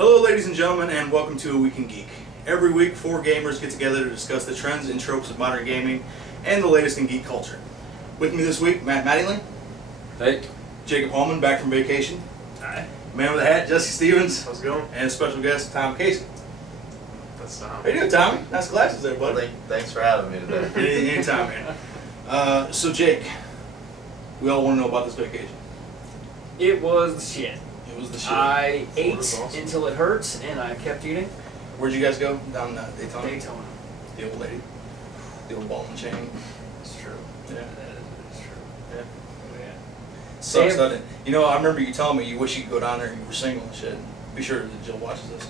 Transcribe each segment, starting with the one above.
Hello ladies and gentlemen, and welcome to A Week in Geek. Every week, four gamers get together to discuss the trends and tropes of modern gaming and the latest in geek culture. With me this week, Matt Mattingly. Hey. Jacob Holman, back from vacation. Hi. Man with a hat, Jesse Stevens. How's it going? And special guest, Tom Casey. That's Tom. How you doing, Tommy? Nice glasses there, buddy. Well, thanks for having me today. Anytime, man. So Jake, we all want to know about this vacation. It was the shit. It was the shit. I ate awesome. until it hurts, and I kept eating. Where'd you guys go? Down Daytona? Daytona. The old lady. The old ball and chain. It's true. Yeah. That is true. Yeah. Oh, yeah. Sucks, Damn. doesn't it? You know, I remember you telling me you wish you could go down there and you were single and shit. Be sure that Jill watches this.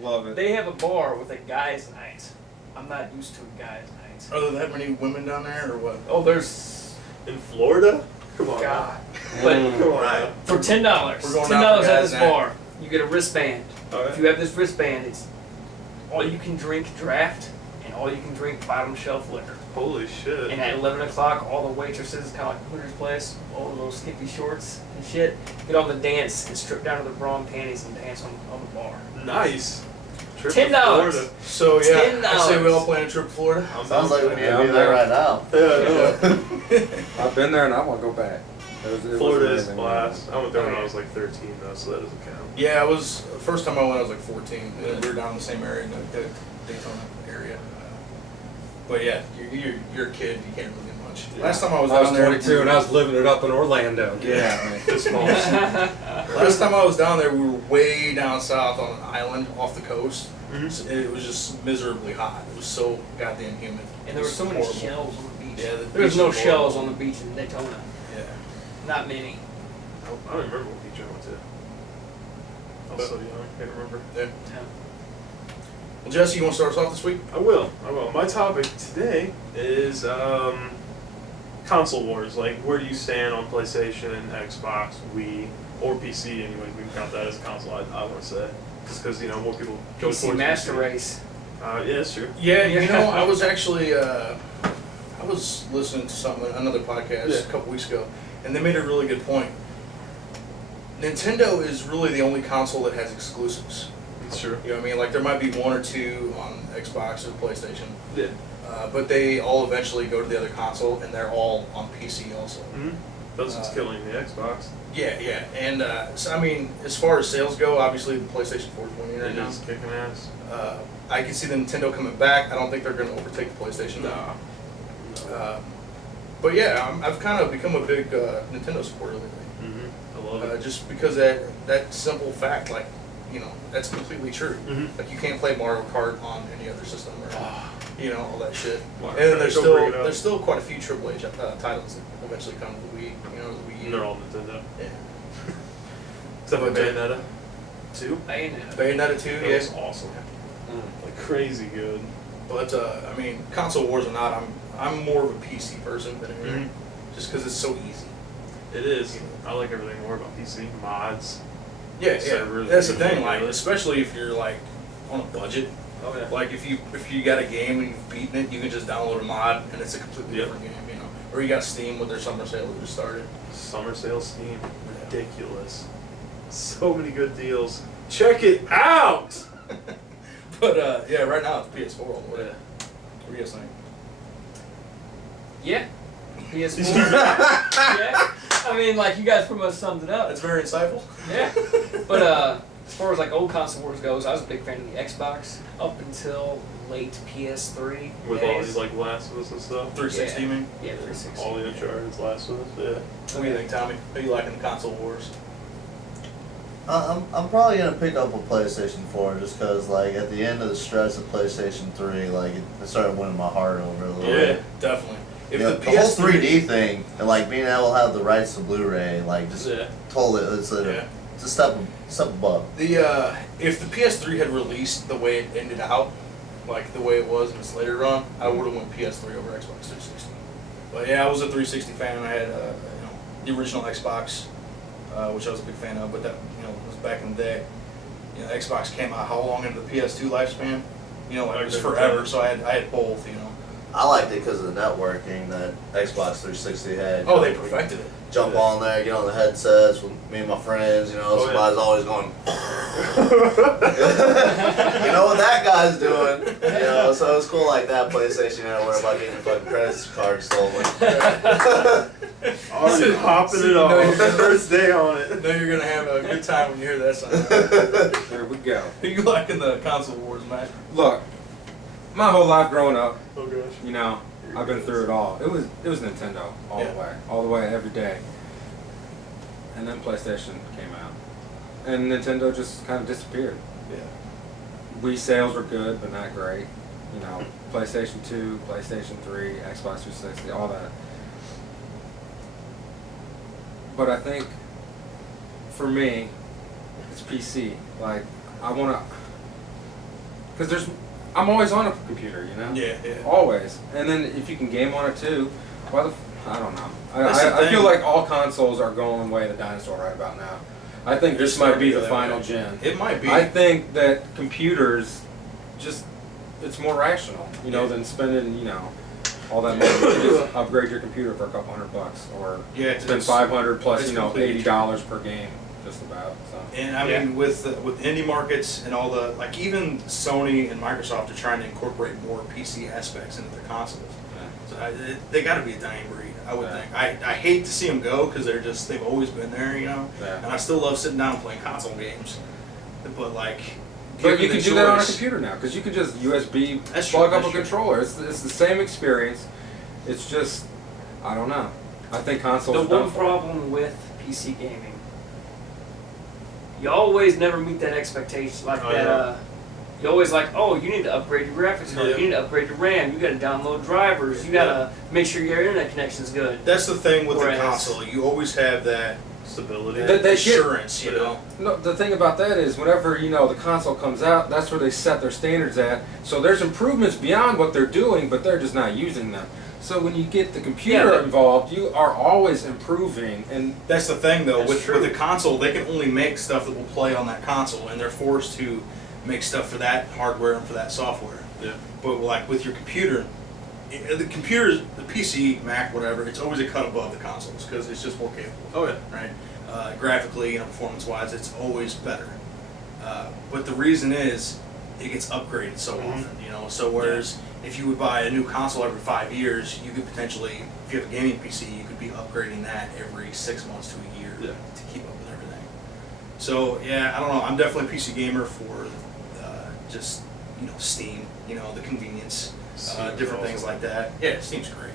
Love it. They have a bar with a guys' night. I'm not used to a guys' night. Are there that many women down there or what? Oh, there's In Florida? Come on. God. But Come on. for $10, We're going $10 out for at guys' this night. bar, you get a wristband. All If you have this wristband, it's all you can drink draft and all you can drink bottom shelf liquor. Holy shit. And at 11 o'clock, all the waitresses, kind of like Hooters Place, all the little skimpy shorts and shit, get on the dance and strip down to their bra and panties and dance on the bar. Nice. Trip $10. to Florida. So yeah, $10. I say we all plan a trip to Florida. I'm Sounds like we need Yeah, to be I'm there down. right now. Yeah, I've been there and I want to go back. no. Florida is a blast. I went there when I was like 13 though, so that doesn't count. Yeah, the first time I went, I was like 14. We were down in the same area, the Daytona area. But yeah, you're a kid. You can't really do much. Last time I was down there, 22 and I was living it up in Orlando. Yeah. This small. Last time I was down there, we were way down south on an island off the coast. Mhm. So it was just miserably hot. It was so goddamn humid. And there were so many Horrible. shells on the beach. Yeah, the there was beach no was shells horrible. on the beach in Daytona. Yeah. Not many. I don't remember what beach I went to. I was so young, I can't remember. Yeah. Yeah. Well, Jesse, you want to start us off this week? I will. My topic today is console wars. Like, where do you stand on PlayStation, Xbox, Wii, or PC anyway? We can count that as a console, I want to say. Just because, more people go PC towards Master PC. Race. Yeah, that's true. Yeah, you know, I was actually I was listening to another podcast Yeah. a couple weeks ago, and they made a really good point. Nintendo is really the only console that has exclusives. That's true. You know what I mean? Like, there might be one or two on Xbox or PlayStation, Yeah. but they all eventually go to the other console, and they're all on PC also. Mm-hmm. That's what's killing the Xbox. Yeah, yeah. And, so, I mean, as far as sales go, obviously the PlayStation 4 is winning right It now. is kicking ass. I can see the Nintendo coming back. I don't think they're going to overtake the PlayStation. But yeah, I've kind of become a big Nintendo supporter lately. Mm-hmm. I love it. Just because that simple fact, like, that's completely true. Mhm. Like, you can't play Mario Kart on any other system or, all that shit. Mario And then Kart, there's don't bring it up. still quite a few AAA titles that eventually come to the Wii. The Wii U. And they're all Nintendo. Yeah. Except for But, Bayonetta 2. Bayonetta. Bayonetta 2, That yeah. was awesome. Like crazy good. But I mean, console wars or not, I'm more of a PC person than anything, just because it's so easy. It is. I like everything more about PC. Mods. Yeah, Servers that's the are thing. usually Like, good. especially if you're like on a budget. Oh yeah. Like, if you got a game and you've beaten it, you can just download a mod and it's a completely Yep. different game. Or you got Steam with their summer sale that just started. Summer sale Steam. Ridiculous. So many good deals. Check it out! But yeah, right now it's PS4 all the way. What do you guys think? Yeah. PS4. Yeah. I mean, like, you guys pretty much summed it up. That's very insightful. Yeah. But as far as like old console wars goes, I was a big fan of the Xbox up until late PS3 With all days. these like Last of Us and stuff. 360, you mean? Yeah, 360. All the Uncharted, Last of Us, yeah. What do you think, Tommy? How you liking the console wars? I'm probably gonna pick up a PlayStation 4 just because, like, at the end of the stretch of PlayStation 3, like, it started winning my heart over a little Yeah, bit. definitely. If Yeah, the the whole PS3 3D thing and like being able to have the rights to Blu-ray, like, just Yeah. totally, it's a step above. If the PS3 had released the way it ended out, like the way it was in its later run, I would have went PS3 over Xbox 360. But yeah, I was a 360 fan. I had the original Xbox, which I was a big fan of, but that was back in the day. Xbox came out how long into the PS2 lifespan? Like it was forever. So I had both. I liked it because of the networking that Xbox 360 had. Oh, they perfected it. jump Yeah. on there, get on the headsets with me and my friends. You know, Oh, yeah. somebody's always going. You know what that guy's doing? You know, so it's cool like that. PlayStation, you know, worry about getting your fucking credit card stolen. Already popping it know off. you're gonna- First day on it. know you're gonna have a good time when you hear that song. There we go. Who you liking the console wars, Matt? Look, my whole life growing up, Oh gosh. you know, I've been through it all. It was Nintendo all the way, every day. And then PlayStation came out, and Nintendo just kind of disappeared. Yeah. Wii sales were good, but not great. You know, PlayStation 2, PlayStation 3, Xbox 360, all that. But I think, for me, it's PC. Like, I want to, because I'm always on a computer, you know? Yeah, yeah. Always. And then if you can game on it too, I don't know. That's the I feel thing. like all consoles are going away the dinosaur right about now. I think this might be the final gen. It might be. I think that computers just, it's more rational, you know, Yeah. than spending, you know, all that money. You can just upgrade your computer for a couple $100 or Yeah, spend it's- $500 plus, it's you know, completely $80 per game, just about. So. And I mean, with indie markets and all the, like, even Sony and Microsoft are trying to incorporate more PC aspects into their consoles. So they got to be a dying breed, I would Yeah. think. I hate to see them go because they've always been there, you know. Yeah. And I still love sitting down and playing console games, but like. But you given can the do that on a choice- computer now, because you can just USB That's true, plug up that's a true. controller. It's the same experience. It's just, I don't know. I think consoles The are done one for. problem with PC gaming, you always never meet that expectation. Like Oh, that, yeah. you always like, oh, you need to upgrade your graphics card, Yeah. you need to upgrade your RAM, you got to download drivers, you got to make sure your internet connection's good. That's the thing with Whereas- the console. You always have that Stability. They get- assurance, you know. No, the thing about that is, whenever you know the console comes out, that's where they set their standards at. So there's improvements beyond what they're doing, but they're just not using them. So when you get the computer Yeah, but- involved, you are always improving, and That's the thing, though. That's With true. the console, they can only make stuff that will play on that console, and they're forced to make stuff for that hardware and for that software. Yeah. But like with your computer, the computers, the PC, Mac, whatever, it's always a cut above the consoles because it's just more capable. Oh yeah. Right? Graphically and performance-wise, it's always better. But the reason is, it gets upgraded so Mhm. often, you know. So whereas if you would buy a new console every 5 years, you could potentially, if you have a gaming PC, you could be upgrading that every 6 months to a year Yeah. to keep up with everything. So yeah, I don't know. I'm definitely a PC gamer for just Steam, the convenience, Steam's different things awesome. like that. Yeah, Steam's great.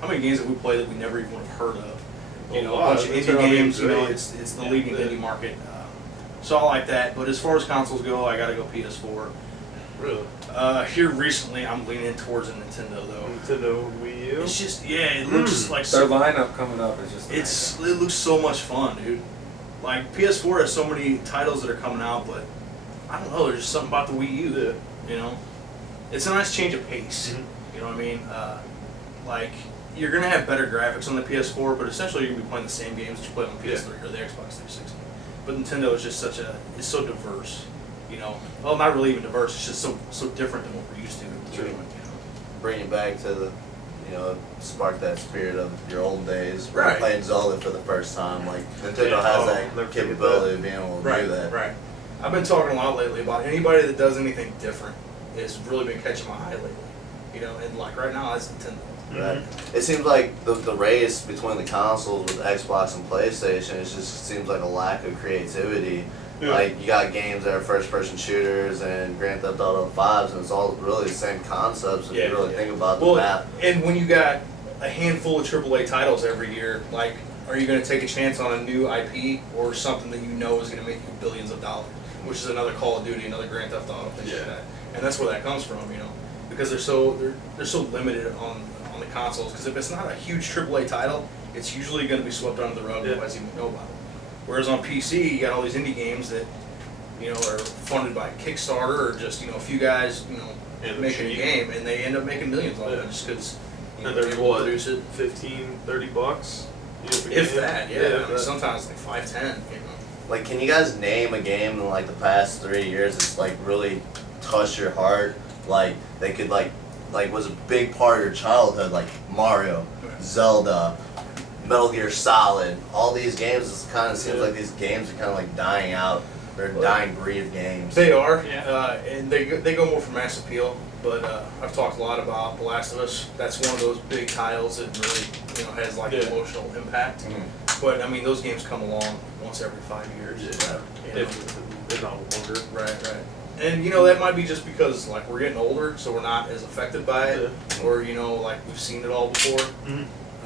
How many games have we played that we never even would have heard of? A A lot. bunch of That's indie what I mean, games. great. It's the Yeah, leading yeah. indie market. So I like that. But as far as consoles go, I gotta go PS4. Really. Here recently, I'm leaning towards a Nintendo though. Nintendo Wii U. It's just it looks like their so. lineup coming up is just It looks so much fun, dude. Like PS4 has so many titles that are coming out, but I don't know. There's just something about the Wii U. Yeah. You know, it's a nice change of pace. Mhm. You know what I mean? Like you're gonna have better graphics on the PS4, but essentially you're gonna be playing the same games that you play on the PS3 or the Xbox 360. But Nintendo is just it's so diverse. You know, well, not really even diverse. It's just so different than what we're used to. True. You know? Bring it back to the, spark that spirit of your old days. when Right. Playing Zelda for the first time. Like Nintendo Yeah. has Oh, that never forget capability of being able to Right, do that. right. I've been talking a lot lately about anybody that does anything different has really been catching my eye lately. You know, and like right now, it's Nintendo. Right. Mm-hmm. It seems like the race between the consoles with Xbox and PlayStation, it just seems like a lack of creativity. Yeah. Like you got games that are first-person shooters and Grand Theft Auto 5s, and it's all really the same concepts if Yeah, you really yeah. think about the Well, map. and when you got a handful of AAA titles every year, like, are you going to take a chance on a new IP or something that you know is going to make you billions of dollars? Which is another Call of Duty, another Grand Theft Auto, things like Yeah. that. And that's where that comes from, because they're so limited on the consoles. Because if it's not a huge AAA title, it's usually going to be swept under the rug. Yeah. Nobody's even know about it. Whereas on PC, you got all these indie games that are funded by Kickstarter or just a few guys And making a cheap. game, and they end up making millions on Yeah. it just because And they're they're able what? to produce it. $15-$30. If that, yeah. if I mean, that. sometimes like 5-10. Like, can you guys name a game in like the past 3 years that's like really touched your heart? Like they could like was a big part of your childhood, like Mario, Zelda, Metal Gear Solid, all these games, it kind of seems like these games are kind of like dying out. They're a dying breed of games. They are, Yeah. and they go more for mass appeal. But I've talked a lot about The Last of Us. That's one of those big titles that really, has like emotional impact. Mhm. But I mean, those games come along once every 5 years. If not longer. Right. And that might be just because like we're getting older, so we're not as affected by it, or like we've seen it all before. Mm-hmm.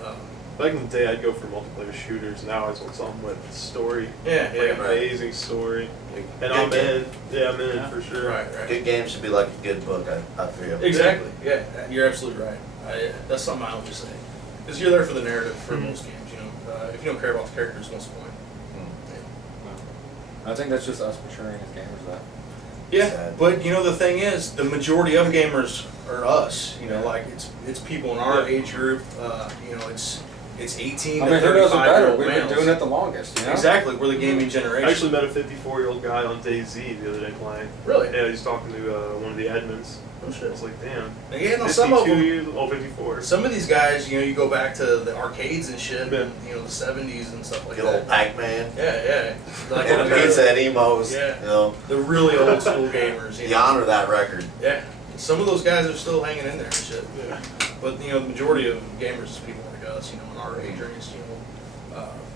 Um, Back in the day, I'd go for multiplayer shooters. Now I just want something with story. yeah, Like amazing story. And I'm in. Yeah, I'm in for sure. Right. Good games should be like a good book, I feel. Exactly. Yeah, you're absolutely right. That's something I always say. Because you're there for the narrative for most games. If you don't care about the characters, what's the point? I think that's just us maturing as gamers, though. Yeah, Sad. but the thing is, the majority of gamers are us. Like it's people in our age group. It's 18 I to mean, who knows it 35 better? year old We've been males. doing it the longest, Exactly, we're the gaming generation. I actually met a 54-year-old guy on DayZ the other day playing. Really? Yeah, he's talking to one of the admins. Oh I shit. was like, damn. Yeah, no, 52 some of them. years old, 54. Some of these guys, you go back to the arcades and shit, Yeah. and, the 70s and stuff like Good old that. Pac-Man. Yeah. Like And the pizza and emos. Yeah. The really old school gamers. You honor that record. Yeah. Some of those guys are still hanging in there and shit. Yeah. But the majority of gamers is people like us, in our age range,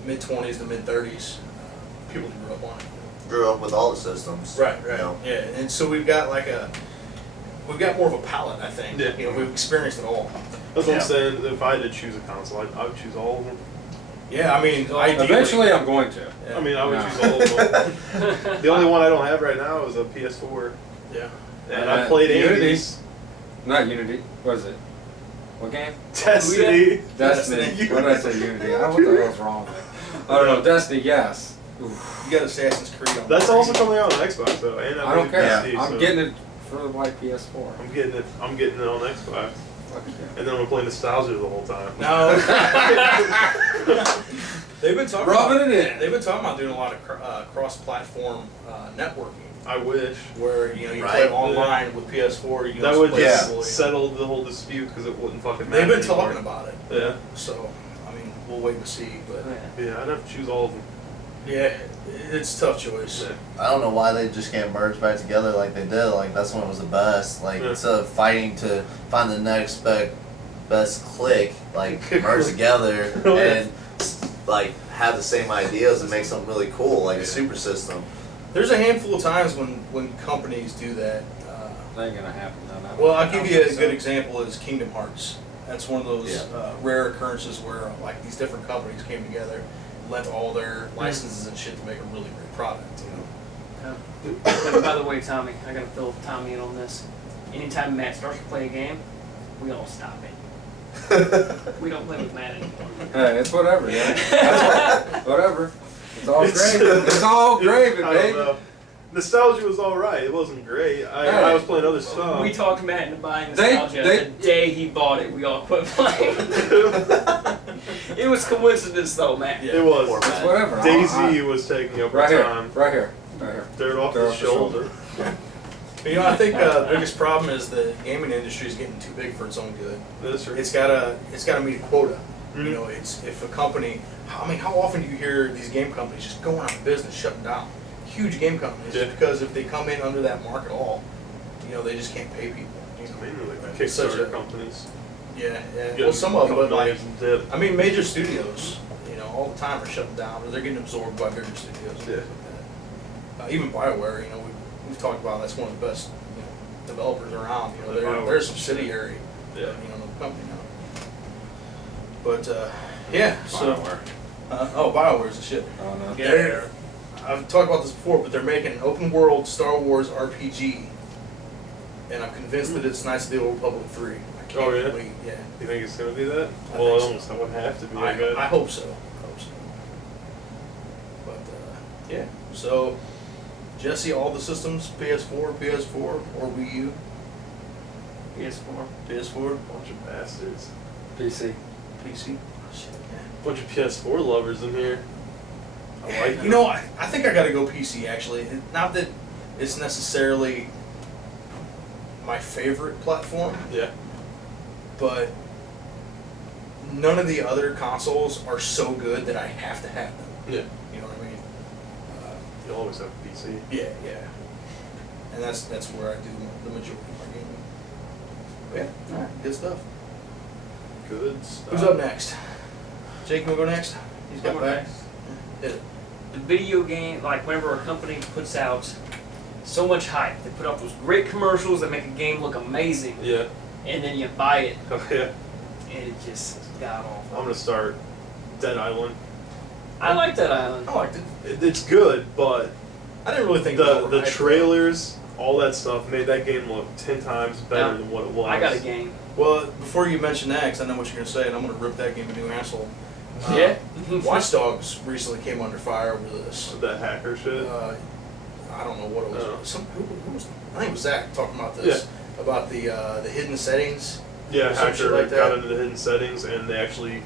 mid 20s to mid 30s, people who grew up on it. Grew up with all the systems. Right. You know. Yeah, and so we've got more of a palette, I think. Yeah. We've experienced it all. That's what I'm saying. If I had to choose a console, I would choose all of them. Yeah, I mean, ideally, Eventually, I'm going to. Yeah. I mean, I would Yeah. choose all of them. The only one I don't have right now is a PS4. Yeah. And I played Unity. 80s. Not Unity. What is it? What game? Destiny. Destiny. What did I say? Unity. What the hell's wrong with me? I don't know. Destiny, yes. Oof. You got Assassin's Creed on That's there. also coming out on Xbox though. And I don't care. PC, I'm so getting it for the white PS4. I'm getting it on Xbox. Fuck yeah. And then I'm gonna play Nostalgia the whole time. No. They've been talking Rubbing about, it in. They've been talking about doing a lot of cross-platform networking, I wish. where you Right. play online with PS4. You can That also would play just locally. settle the whole dispute because it wouldn't fucking matter. They've been anymore. talking about it, Yeah. so I mean, we'll wait and see. But Yeah, I'd have to choose all of them. yeah, it's a tough choice. Yeah. I don't know why they just can't merge back together like they did. Like that's when it was the best. Like Yeah. instead of fighting to find the next best click, like merge together Oh, yeah. and like have the same ideas and make something really cool, like a super system. There's a handful of times when companies do that. That ain't gonna happen though. Not Well, I'll I give don't you a think good so. example is Kingdom Hearts. That's one of those Yeah. rare occurrences where like these different companies came together, lent all their licenses and shit to make a really great product. But by the way, Tommy, I gotta fill Tommy in on this. Anytime Matt starts to play a game, we all stop it. We don't play with Matt anymore. Hey, it's whatever, yeah. That's what, whatever. It's all gravy. It's all gravy, I don't baby. know. Nostalgia was alright. It wasn't great. I Hey. was playing other stuff. We talked Matt into buying They- Nostalgia. they- The day he bought it, we all quit playing. It was coincidence though, Matt. Yeah. It was. It's whatever. Daisy was taking up Right our here. time. Right here. Right here. Third off Third the off the shoulder. But, I think the biggest problem is the gaming industry is getting too big for its own good. That's right. It's gotta meet a quota. Mhm. It's if a company. I mean, how often do you hear these game companies just going out of business, shutting down? Huge game companies, Yeah. just because if they come in under that mark at all, they just can't pay people. Mainly like It's such Kickstarter a- companies. Yeah. Getting Well, some of them, but like, millions in debt. I mean, major studios, all the time are shutting down, or they're getting absorbed by bigger studios. And Yeah. things like that. Even BioWare, we've talked about that's one of the best, developers around. They're BioWare. a subsidiary, Yeah. of the company now. But yeah, so BioWare. BioWare's the shit. Oh no. Yeah. I've talked about this before, but they're making an open world Star Wars RPG, and I'm convinced that it's Knights of the Old Republic 3. I can't Oh, yeah? wait. Yeah. You think it's gonna be that? I Well, think it so. almost would have to be. I bet. I hope so. But yeah. So Jesse, all the systems: PS4, or Wii U, PS4. PS4, Bunch of bastards. PC. PC. Oh, shit, yeah. Bunch of PS4 lovers in here. I like You know, I think I gotta go PC actually. Not that it's necessarily my favorite platform, Yeah. but none of the other consoles are so good that I have to have them. Yeah. You know what I mean? You'll always have a PC. Yeah, yeah. And that's where I do the majority of my gaming. But yeah, all right, good stuff. Good stuff. Who's up next? Jake, can we go next? He's got Go back. next. Hit it. The video game, like whenever a company puts out so much hype, they put out those great commercials that make a game look amazing, Yeah. and then you buy it, Oh, yeah. and it just got I'm awful. gonna start Dead Island. I like that island. I liked it. It's good, but I didn't really think it was the overhyped. trailers, all that stuff made that game look 10 times better Yeah. than what it was. I got a game. Well, before you mention that, 'cause I know what you're gonna say, and I'm gonna rip that game a new asshole. Yeah. Watch Dogs recently came under fire over this. That hacker shit. I don't know what it was. Oh. Who was? I think it was Zach talking about this. About the hidden settings. Yeah, or some shit hacker like that. got into the hidden settings and they actually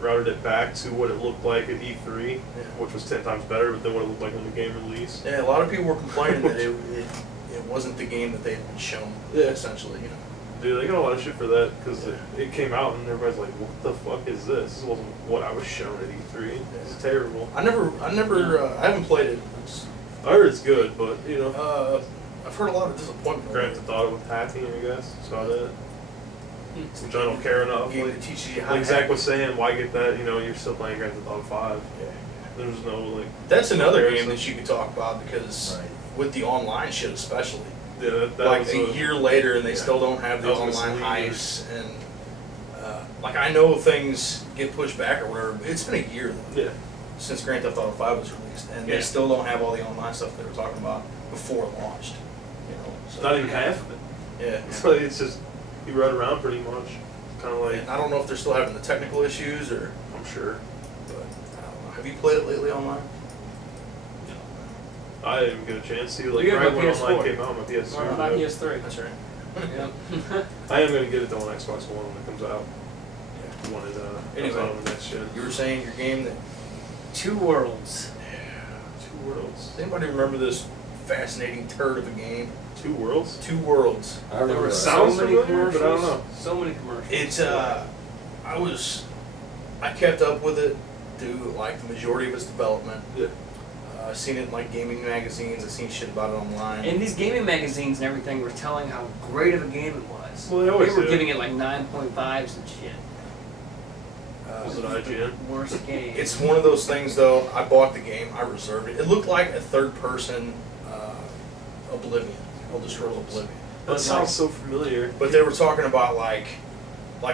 routed it back to what it looked like at E3, which was 10 times better than what it looked like when the game released. Yeah, a lot of people were complaining that it wasn't the game that they had been shown. Yeah. Essentially, you know. Dude, they got a lot of shit for that because it came out and everybody's like, "What the fuck is this? This wasn't what I was shown at E3. It's terrible." I haven't played it. I heard it's good, but you know, I've heard a lot of disappointment. Grand Theft Auto with hacking, I guess. That's about it. Which I don't care enough. Game Like, that teaches you how like to Zach hack. was saying, why get that? You know, you're still playing Grand Theft Auto 5. Yeah. There's no like. That's another game comparison. that you could talk about because Right. with the online shit especially. Yeah, that Like was a year later and they yeah. still don't have the That was online misleading. heists and like I know things get pushed back or whatever, but it's been a year though Yeah. since Grand Theft Auto 5 was released and Yeah. they still don't have all the online stuff they were talking about before it launched. You know, so, Not even half of it. Yeah. So it's just you run around pretty much. Kind of like And I don't know if they're still having the technical issues or, I'm sure. but I don't know. Have you played it lately online? I didn't get a chance to. Like You have right my when online PS4. came out, my PS3. Or my PS3. That's right. Yep. I am gonna get it though on Xbox One when it comes out. Yeah. When it comes Anyway. out on the next gen. You were saying your game that. Two Worlds. Two Worlds. Does anybody remember this fascinating turd of a game? Two Worlds. Two Worlds. I There remember were that. Sounds so many familiar, but I don't commercials. know. So many commercials. It's I kept up with it through like the majority of its development. Yeah. I've seen it in like gaming magazines. I've seen shit about it online. And these gaming magazines and everything were telling how great of a game it was. Well, they always were do. giving it like 9.5s and shit. Was it Uh, IGN? Worst game. it's one of those things though. I bought the game. I reserved it. It looked like a third-person Oblivion, Elder Scrolls Oblivion. That sounds so familiar. But they were talking about like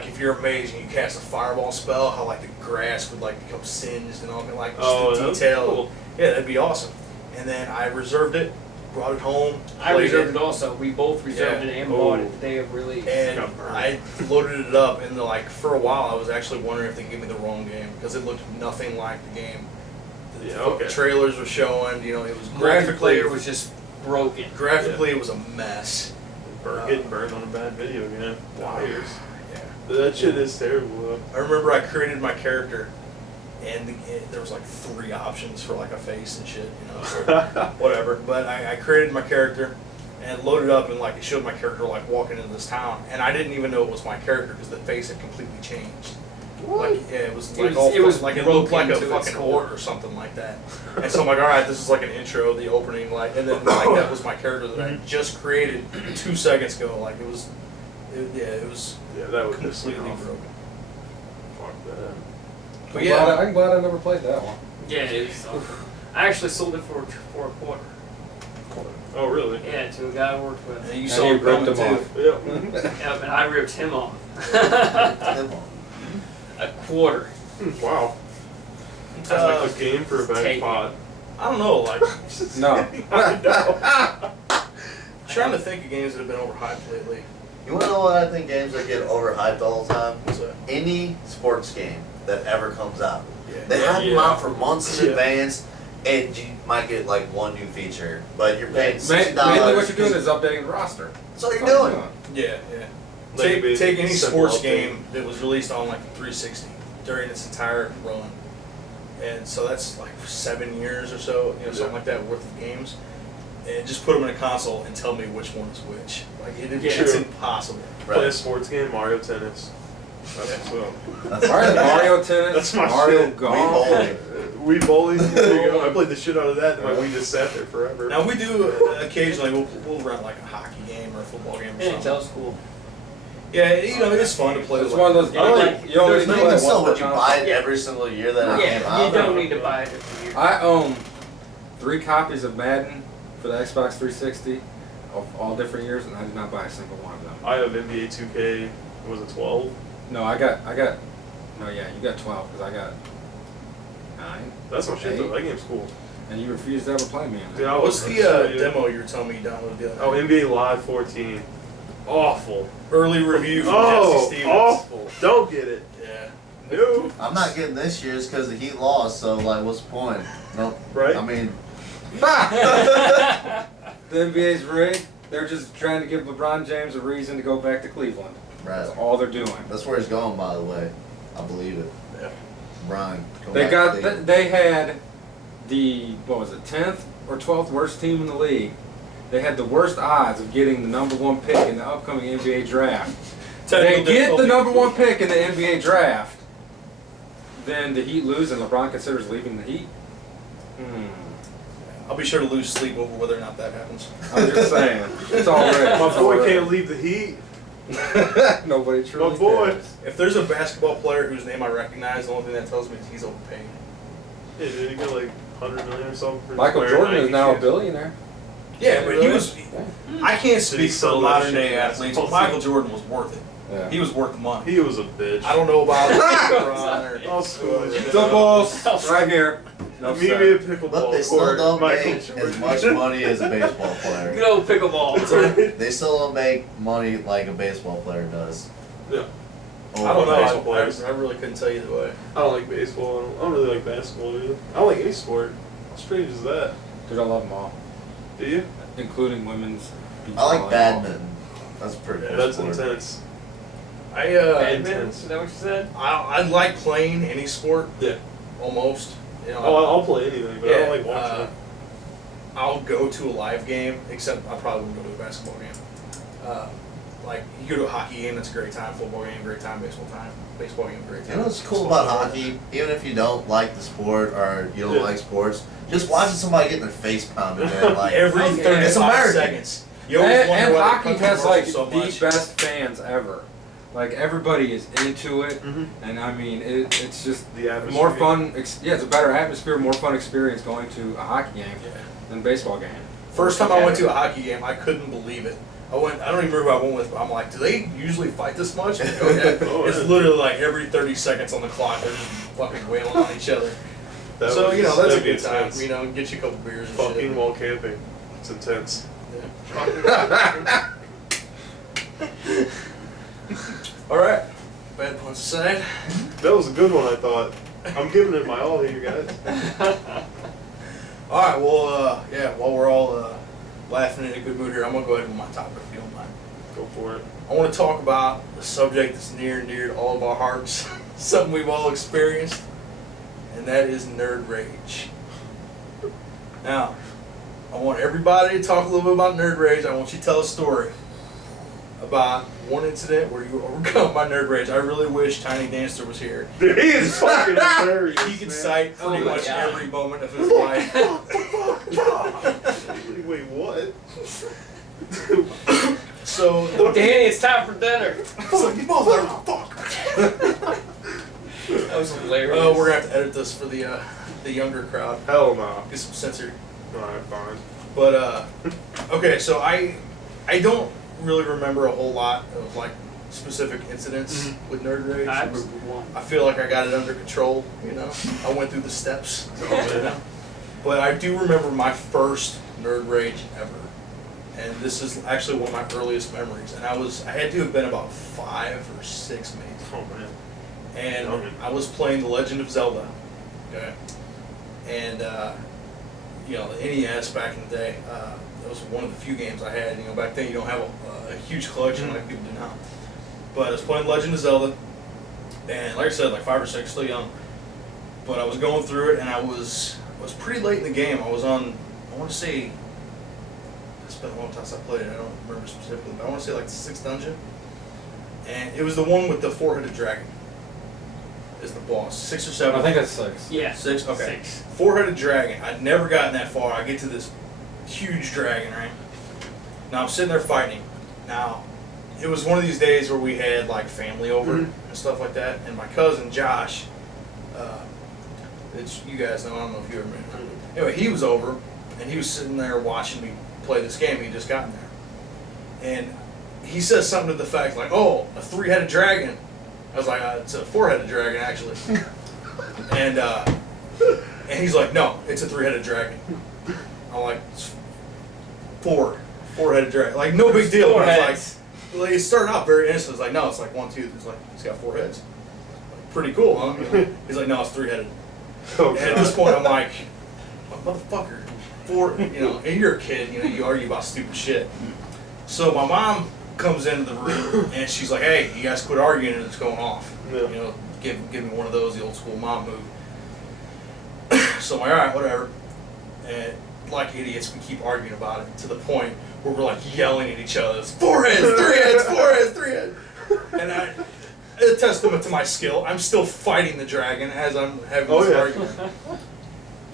if you're a mage and you cast a fireball spell, how like the grass would like become singed and all that, like just Oh, the that's detail. cool. Yeah, that'd be awesome. And then I reserved it, brought it home, I played reserved it also. We both reserved Yeah. it and Oh. bought it the day of release. and Got burned. I loaded it up. And like for a while, I was actually wondering if they gave me the wrong game because it looked nothing like the game. The Yeah, okay. trailers were showing. You know, it was graphically. Multiplayer was just broken. Graphically, it was a mess. Getting burned on a bad video game. Liars. Yeah. That shit is terrible I remember I created my character, and there was like 3 options for like a face and shit, you know, so though. whatever. But I created my character and loaded up, and like it showed my character like walking into this town, and I didn't even know it was my character because the face had completely changed. Like yeah, it was like It was like it looked like a broken to its fucking core. orc or something like that. And so I'm like, all right, this is like an intro, the opening, like, and then like that was my character that I just created 2 seconds ago. Like it was Yeah, that would piss me completely off. broken. Fuck that. But yeah. I'm glad I never played that one. Yeah, it was awful. I actually sold it for a quarter. Oh, really? Yeah, to a guy I worked with. And you And saw you it coming ripped too. him off. Yep. Yep, and I ripped him off. Come on. A quarter. Wow. Sounds like a game for a bad Take it. pod. I don't know, like No. trying to think of games that have been overhyped lately. You wanna know what I think games that get overhyped all the time? What's that? Any sports game that ever comes out. Yeah. They have them Yeah. out for months in Yeah. advance, and you might get like one new feature, but you're paying $60. Mainly what you're doing is updating the roster. That's all you're doing. Yeah, yeah. Like Take, take any simple sports update. game that was released on like 360 during its entire run, and so that's like 7 years or so, you know, something Yeah. like that worth of games, and just put them in a console and tell me which one is which. Like Yeah. it's True. impossible. Play a Right. sports game, Mario Tennis. That's what's up. That's Mario Tennis, That's my Mario shit. Golf. We bowling. There you go. I played the shit out of that, and my Wii just sat there forever. Now we do occasionally we'll rent like a hockey game or a football game or something. NHL's cool. Yeah, you know it's fun to play. It's with one of those games like- you only there's play no- Even once so, per would you console. buy it Yeah. every single year that it came Yeah, out? you don't need to buy it every year. I own 3 copies of Madden for the Xbox 360 of all different years, and I did not buy a single one of them. I have NBA 2K. Was it 12? No, I got. No, yeah, you got 12 because I got 9, That's my shit though. 8, That game's cool. and you refused to ever play me on Dude, it. I What's was- the I'll show you. demo you were telling me you downloaded the other Oh, night? NBA Live 14. Awful. Early review from Oh, Jesse Stevens. awful. Don't get it. Yeah. No. I'm not getting this year's because the Heat lost, so like, what's the point? No, Right? I mean, The NBA's rigged. They're just trying to give LeBron James a reason to go back to Cleveland. right. That's all they're doing. That's where he's going, by the way. I believe it. Yeah. Brian. come They back got. to Cleveland. They had the 10th or 12th worst team in the league. They had the worst odds of getting the number 1 pick in the upcoming NBA draft. They get the number 1 pick in the NBA draft. Then the Heat lose, and LeBron considers leaving the Heat. I'll be sure to lose sleep over whether or not that happens. I'm just saying. It's already. My boy can't leave the Heat. Nobody truly My boy. cares. If there's a basketball player whose name I recognize, the only thing that tells me is he's overpaid. Yeah, did he get like 100 million or something for Michael wearing Jordan is Nike now a shoes? billionaire. Yeah, but he was. Yeah. I can't speak he for sell that modern shit? day athletes, but Michael Jordan was worth it. Yeah. He was worth the money. He was a bitch. I don't know about LeBron or I'll school this shit. The Bulls, right here. No Meet me sir. at pickleball But they still court, don't Michael make Jordan. as much money as a baseball player. Good old pickleball. They still don't make money like a baseball player does. Yeah. I don't know. Baseball players. I really couldn't tell you the way. I don't like baseball. I don't really like basketball either. I don't like any sport. How strange is that? Dude, I love them all, Do you? including women's beach I like volleyball. badminton. That's a pretty cool. That's sport. intense. Badminton? Is that what you said? I like playing any sport Yeah. almost. You know, Oh, I'll play anything, but I don't like watching it. I'll go to a live game, except I probably wouldn't go to a basketball game. Like you go to a hockey game, that's a great time. Football game, great time. Baseball game, great time. You know what's cool about hockey? Even if you don't like the sport or you don't Yeah. like sports, just watching somebody get their face pounded, man. Like Every Okay. 35 It's American. seconds. You always wonder And why the hockey country has like commercials so the much. best fans ever. Like everybody is into it, Mhm. and I mean it's just The atmosphere. more fun. Yeah, it's a better atmosphere, more fun experience going to a hockey game Yeah. than a baseball game. First time I went to a hockey game, I couldn't believe it. I don't even remember who I went with, but I'm like, do they usually fight this much? And they go, yeah. Oh, It's yeah. literally like every 30 seconds on the clock, they're just fucking wailing on each other. That So, was- you know, that's a that'd be good time. intense. You know, get you a couple beers and Fucking shit. while camping. It's intense. Yeah. All right. Bad puns aside. That was a good one, I thought. I'm giving it my all here, guys. All right. Well, yeah. While we're all laughing in a good mood here, I'm gonna go ahead with my topic if you don't mind. Go for it. I want to talk about a subject that's near and dear to all of our hearts, something we've all experienced, and that is nerd rage. Now, I want everybody to talk a little bit about nerd rage. I want you to tell a story about one incident where you were overcome by nerd rage. I really wish Tiny Dancer was here. Dude, he is fucking hilarious. He could man. cite pretty Oh my much God. every moment of his life. Wait, what? So, Danny, it's time for dinner. so you motherfucker. That was hilarious. Oh, we're gonna have to edit this for the younger crowd. Hell no. Get some censored. Alright, fine. But okay, so I don't really remember a whole lot of like specific incidents Mhm. with nerd rage. I remember one. I feel like I got it under control. You know, I went through the steps. You know? But I do remember my first nerd rage ever, and this is actually one of my earliest memories. And I had to have been about 5 or 6 maybe. Oh man. And Okay. I was playing The Legend of Zelda. Okay. And you know, the NES back in the day, that was one of the few games I had. You know, back then you don't have a huge collection like people do now. But I was playing Legend of Zelda, and like I said, like 5 or 6, still young. But I was going through it, and I was pretty late in the game. I was on, I want to say, it's been a long time since I played it. I don't remember specifically, but I want to say like the 6th dungeon. and it was the one with the four-headed dragon. Is the boss 6 or 7? I think that's 6. Yeah. 6. Okay. 6. Four-headed dragon. I'd never gotten that far. I get to this huge dragon, right? Now I'm sitting there fighting. Now, it was one of these days where we had like family over and stuff like that, and my cousin Josh, it's, you guys know, I don't know if you ever met him. Anyway, he was over, and he was sitting there watching me play this game. He'd just gotten there, and he says something to the fact like, "Oh, a three-headed dragon." I was like, "It's a four-headed dragon, actually," and he's like, "No, it's a three-headed dragon." I'm like, "It's four-headed dragon, like no big deal." Four And I heads. was like, it started out very innocent. It's like, "No, it's like 1, 2." It's like it's got 4 heads. Like, pretty cool, huh? You know? He's like, "No, it's 3-headed." Oh, And at this God. point, I'm like, "Motherfucker, 4." You know, and you're a kid. You know, you argue about stupid shit. So my mom comes into the room and she's like, "Hey, you guys quit arguing and it's going off." Yeah. You know, give me one of those, the old school mom move. So I'm like, all right, whatever. And like idiots, we keep arguing about it to the point where we're like yelling at each other. It's 4 heads, 3 heads, 4 heads, 3 heads. And a testament to my skill, I'm still fighting the dragon as I'm having this argument.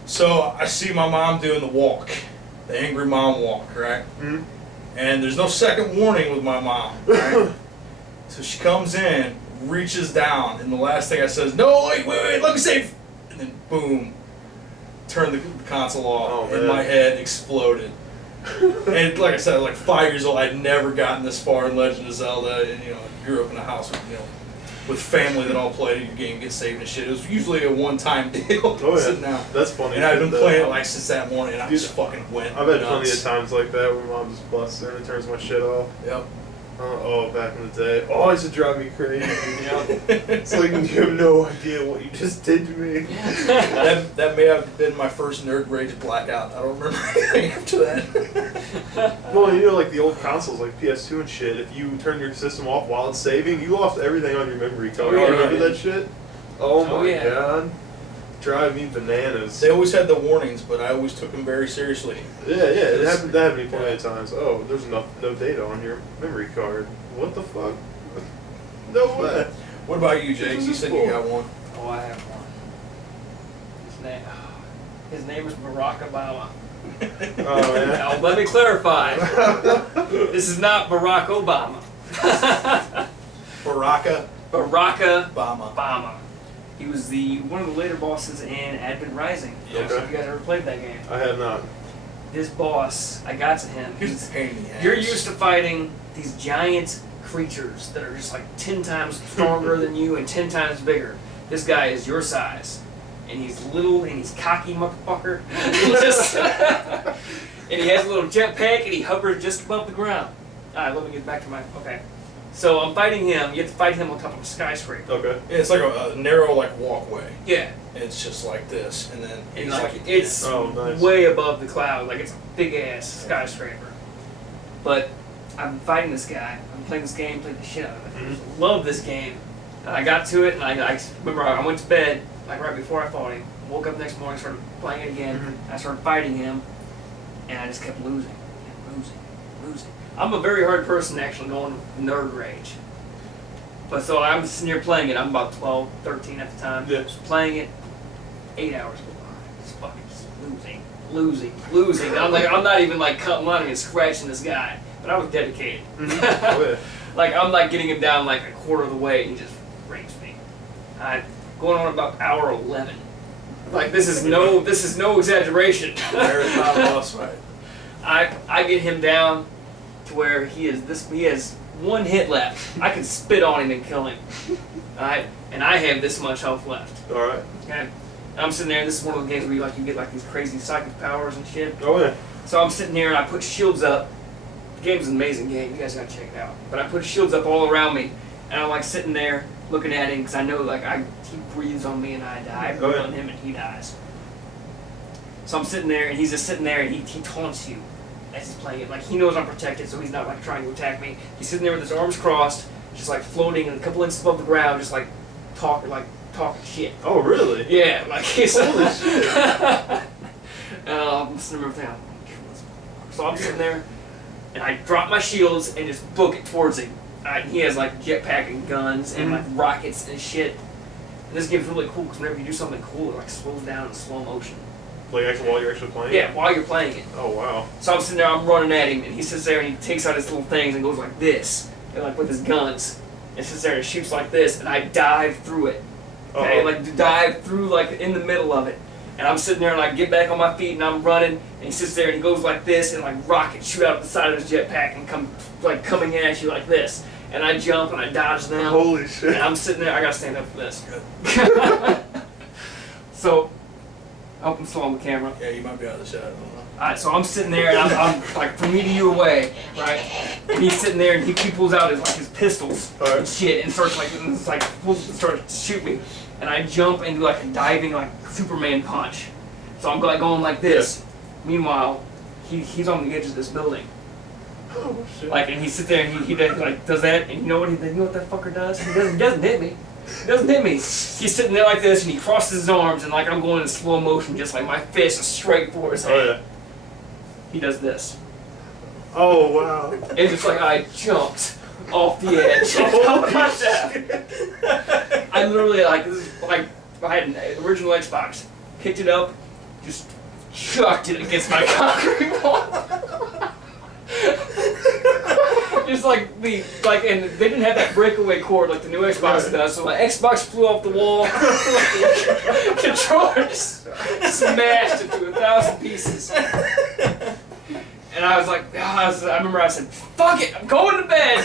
So I see my mom doing the walk, the angry mom walk, right? Mhm. And there's no second warning with my mom, right? So she comes in, reaches down, and the last thing I said is, "No, wait, let me save," and then boom, turned the console off, Oh, and man. my head exploded. And like I said, I was like 5 years old. I'd never gotten this far in Legend of Zelda, and you know, I grew up in a house with, you know, with family that all played your game, get saved and shit. It was usually a one-time deal. Oh, yeah. Sitting down. That's funny. And I've been shit, playing it though. like since that morning, and I Dude, just fucking went I've had nuts. plenty of times like that where mom just busts in and turns my shit off. Yep. Oh, back in the day. Oh, it used to drive me crazy. It's like you have no idea what you just did to me. that may have been my first nerd rage blackout. I don't remember anything after that. Well, you know, like the old consoles, like PS2 and shit, if you turn your system off while it's saving, you lost everything on your memory card. Oh, yeah, Remember yeah. that shit? Oh my Oh, yeah. God. Drive me bananas. They always had the warnings, but I always took them very seriously. Yeah, that happened to me plenty of times. Oh, there's no data on your memory card. What the fuck? No way. What about you, Jake? You said you got one. Oh, I have one. His name is Barack Obama. Oh, man. Now, let me clarify. This is not Barack Obama. Baraka Barack Obama. Obama. He was one of the later bosses in Advent Rising. Yeah. So if you guys ever played that game. I have not. This boss, I got to him. He's a pain in the ass. You're used to fighting these giant creatures that are just like 10 times stronger than you and 10 times bigger. This guy is your size. And he's little and he's cocky motherfucker. And he has a little jetpack and he hovers just above the ground. Alright, let me get back to my. Okay. So I'm fighting him. You have to fight him on top of a skyscraper. Okay. Yeah, it's like a narrow like walkway. Yeah. And it's just like this, and then And he's like it's Oh, nice. way above the cloud, like it's a big ass skyscraper. But I'm fighting this guy. I'm playing this game, playing the shit out of it. Mhm. Love this game. And I got to it, and I remember I went to bed like right before I fought him. Woke up the next morning, started playing it again. Mhm. I started fighting him, and I just kept losing, losing. I'm a very hard person to actually go into nerd rage. But so I'm sitting here playing it. I'm about 12, 13 at the time. Yeah. Just playing it. 8 hours go by. Just fucking just losing. And I'm like, I'm not even like cutting line and scratching this guy. But I was dedicated. Oh, yeah. Like I'm like getting him down like a quarter of the way and he just rapes me. Going on about hour 11. Like this is no exaggeration. marathon boss fight. I get him down to where he has one hit left. I can spit on him and kill him. Alright? And I have this much health left. Alright. Okay? And I'm sitting there, and this is one of the games where you get like these crazy psychic powers and shit. Oh, yeah. So I'm sitting here and I put shields up. The game's an amazing game, you guys gotta check it out. But I put shields up all around me, and I'm like sitting there looking at him because I know like he breathes on me and I die. I breathe Oh, yeah. on him and he dies. So I'm sitting there and he's just sitting there and he taunts you as he's playing it. Like he knows I'm protected, so he's not like trying to attack me. He's sitting there with his arms crossed, just like floating a couple inches above the ground, just like talking shit. Oh, really? Yeah, like he's Holy shit. listen to everything. I'm gonna kill this motherfucker. So I'm sitting there, and I drop my shields and just book it towards him. He has like jetpack and guns and like rockets and shit. And this game's really cool because whenever you do something cool, it like slows down in slow motion. Like actually while you're actually playing? Yeah, while you're playing it. Oh wow. So I'm sitting there, I'm running at him, and he sits there and he takes out his little things and goes like this, and like with his guns, and sits there and shoots like this, and I dive through it. Okay, like dive through like in the middle of it. And I'm sitting there and I get back on my feet and I'm running, and he sits there and he goes like this, and like rockets shoot out of the side of his jetpack and come like coming at you like this. And I jump and I dodge them. Holy shit. And I'm sitting there, I gotta stand up for this. So, I hope I'm still on the camera. Yeah, you might be out of the shot. I don't know. Alright, so I'm sitting there and I'm like from me to you away, right? And he's sitting there and he pulls out his pistols and shit and starts to shoot me. And I jump and do like a diving like Superman punch. So I'm like going like this. Meanwhile, he's on the edge of this building. Oh shit. Like, and he sits there and he does that, and you know what that fucker does? He doesn't hit me. He doesn't hit me. He's sitting there like this, and he crosses his arms, and like I'm going in slow motion, just like my fist is straight for his head. Oh yeah. He does this. Oh wow. And just like I jumped off the edge. How about that? I literally I had an original Xbox, picked it up, just chucked it against my concrete wall. Just and they didn't have that breakaway cord like the new Xbox does, so my Xbox flew off the wall. Controller just smashed into 1,000 pieces. And I was like, I remember I said, fuck it, I'm going to bed.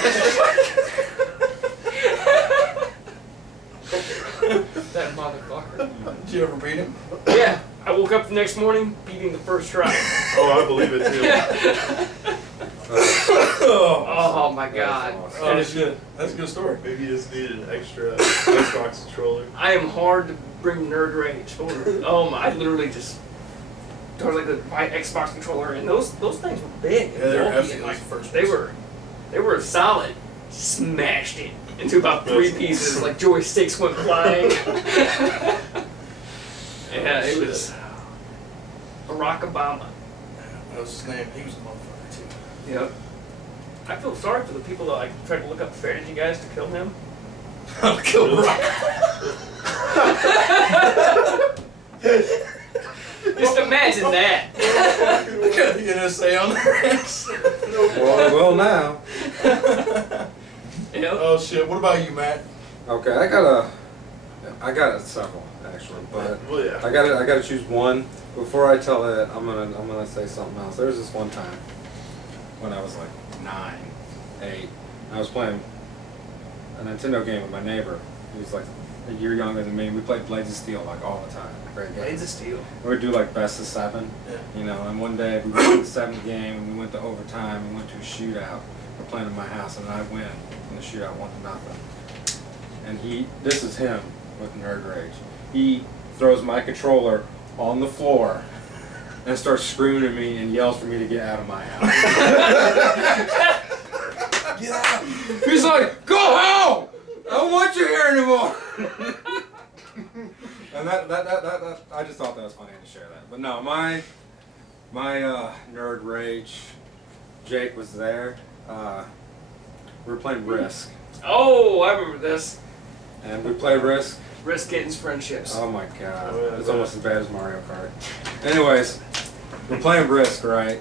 That motherfucker. Did you ever beat him? Yeah, I woke up the next morning beating the first try. Oh, I believe it too. Oh my god. That's Oh, that's good. That's a good story. Maybe you just needed an extra Xbox controller. I am hard to bring nerd rage over. Oh my, I literally just totally my Xbox controller, and those things were big. Yeah, they were bulky, hefty. and, Like the first they were solid. Smashed it into about 3 pieces, like joysticks went flying. Yeah, it was Barack Obama. That was his name. He was a motherfucker too. Yep. I feel sorry for the people that tried to look up strategy guys to kill him. Kill Barack. Just imagine that. I got the NSA on their ass. Well, now. Yep. Oh shit! What about you, Matt? Okay, I got several actually, but Well, yeah. I gotta choose one. Before I tell it, I'm gonna say something else. There was this one time when I was like 9, 8. I was playing a Nintendo game with my neighbor. He was like a year younger than me. We played Blades of Steel like all the time. Great game. Blades of Steel. We would do like best of 7, Yeah. you know. And one day we went to the 7th game and we went to overtime. We went to a shootout. We're playing in my house and I win in the shootout 1-0. And this is him with nerd rage. He throws my controller on the floor and starts screaming at me and yells for me to get out of my house. Get out! He's like, "Go home! I don't want you here anymore." And that I just thought that was funny to share that. But no, my nerd rage. Jake was there. We were playing Risk, Oh, I remember this. and we played Risk. Risk ends friendships. Oh my god, Oh, yeah, it's yeah. almost as bad as Mario Kart. Anyways, we're playing Risk, right?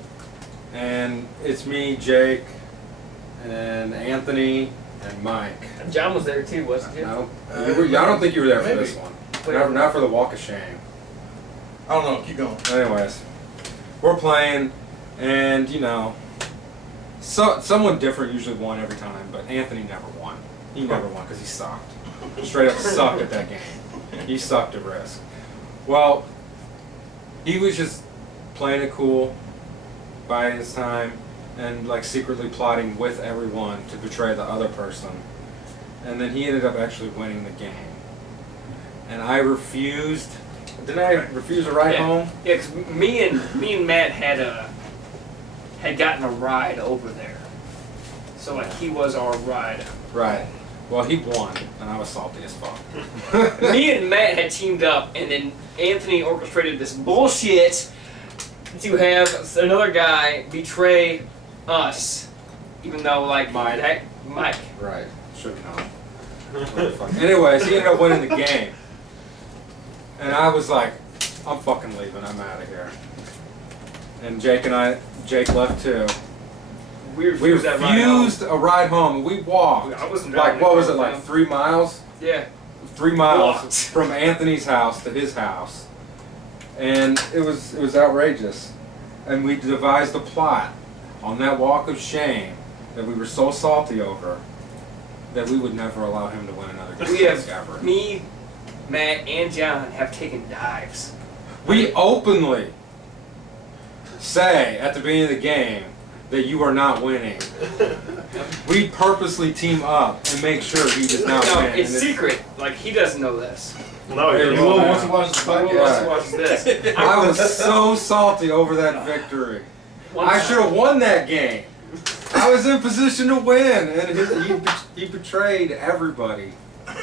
And it's me, Jake, and Anthony, and Mike. And John was there too, wasn't he? No, I don't think you were there for Maybe. this one. Not for the Walk of Shame. I don't know. Keep going. Anyways, we're playing, and you know, someone different usually won every time, but Anthony never won. He never won because he sucked. Straight up sucked at that game. He sucked at Risk. Well, he was just playing it cool, biding his time, and like secretly plotting with everyone to betray the other person. And then he ended up actually winning the game. And I refused. Didn't I refuse a ride home? Yeah, because me and Matt had gotten a ride over there. So like he was our ride. Right. Well, he won, and I was salty as fuck. Me and Matt had teamed up, and then Anthony orchestrated this bullshit to have another guy betray us Even though, like, Mike. Mike. Right. Should know. Anyways, he ended up winning the game. And I was like, I'm fucking leaving. I'm out of here. And Jake left too. We refused that ride home. a ride home. We walked. I wasn't Like, driving what the was car it, like down. 3 miles? Yeah. 3 miles Walked. from Anthony's house to his house. And it was outrageous. And we devised a plot on that walk of shame that we were so salty over that we would never allow him to win another game We have, ever. me, Matt, and John have taken dives. We openly say at the beginning of the game that you are not winning. We purposely team up and make sure he does not No, win. it's And secret. Like, he doesn't know this. No, Hey, you're you will wrong. once he watches the He podcast. wants to watch this. I was so salty over that victory. One I time- should have won that game. I was in position to win, and he betrayed everybody.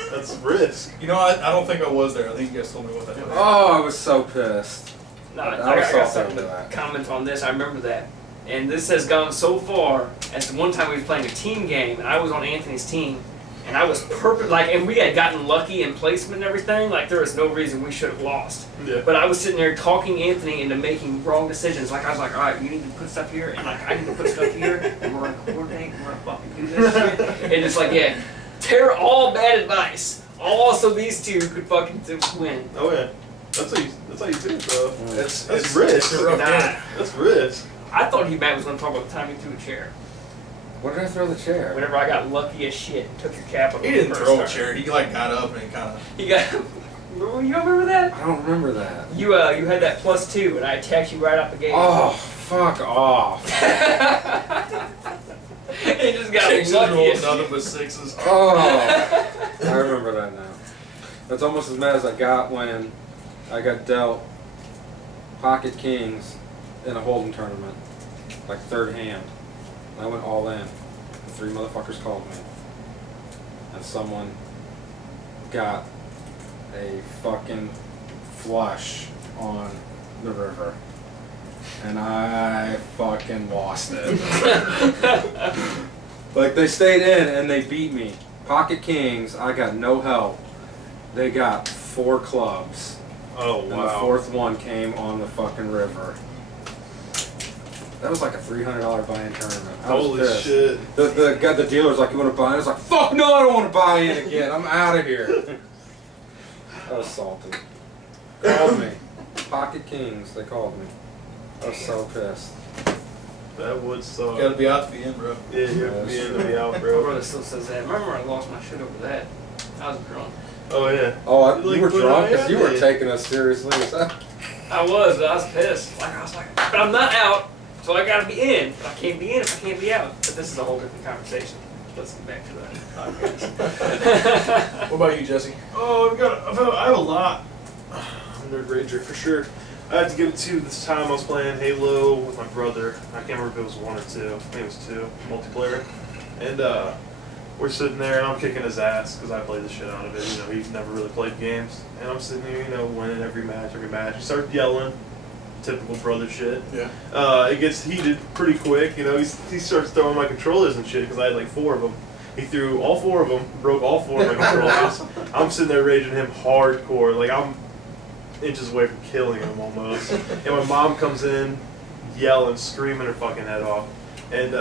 That's risk. You know, I don't think I was there. I think you guys told me what that was. Oh, I was so pissed. No, I I was got salty something over to that. comment on this. I remember that. And this has gone so far as the one time we was playing a team game, and I was on Anthony's team, and I was and we had gotten lucky in placement and everything. Like, there was no reason we should have lost. Yeah. But I was sitting there talking Anthony into making wrong decisions. Like, I was like, all right, you need to put stuff here, and like, I need to put stuff here, and we're gonna coordinate, and we're gonna fucking do this shit. And it's like, yeah, all bad advice. All so these two could fucking win. Oh yeah. That's how you do it, bro. That's risk. It's a rough Nah. game. That's risk. I thought Matt was gonna talk about the time he threw a chair. What did I throw the chair? Whenever I got lucky as shit and took your capital. He didn't first throw a turn. chair. He like got up and he kind of. You got. You don't remember that? I don't remember that. You had that +2, and I attacked you right out the gate. Oh, fuck off. It just got Sixes lucky rolled as nothing shit. but sixes. Oh, I remember that now. That's almost as mad as I got when I got dealt pocket kings in a hold'em tournament, like third hand. And I went all in. And 3 motherfuckers called me. And someone got a fucking flush on the river. And I fucking lost it. Like, they stayed in and they beat me. Pocket kings, I got no help. They got 4 clubs. Oh And the wow. 4th one came on the fucking river. That was like a $300 buy-in tournament. I was Holy pissed. shit. The dealer's like, you want to buy in? I was like, fuck no, I don't want to buy in again. I'm out of here. I was salty. Called me. Pocket kings, they called me. I was so pissed. That would suck. You gotta be out to be in, bro. Yeah, you have to be in to be out, My bro. brother still says that. Remember, I lost my shit over that. I was drunk. Oh yeah. Oh, You you like were put drunk it because on you were me. taking us seriously. Was that? I was pissed. Like, I was like, but I'm not out, so I gotta be in. But I can't be in if I can't be out. But this is a whole different conversation. Let's get back to that podcast. What about you, Jesse? Oh, I have a lot. I'm a nerd rager for sure. I had to give it to this time I was playing Halo with my brother. I can't remember if it was 1 or 2. I think it was 2, multiplayer. And we're sitting there and I'm kicking his ass because I played the shit out of it. You know, he's never really played games. And I'm sitting here, you know, winning every match. He starts yelling. Typical brother shit. Yeah. It gets heated pretty quick. You know, he starts throwing my controllers and shit because I had like 4 of them. He threw all 4 of them, broke all 4 of my controllers. I'm sitting there raging him hardcore. Like, I'm inches away from killing him almost. And my mom comes in, yelling, screaming her fucking head off. And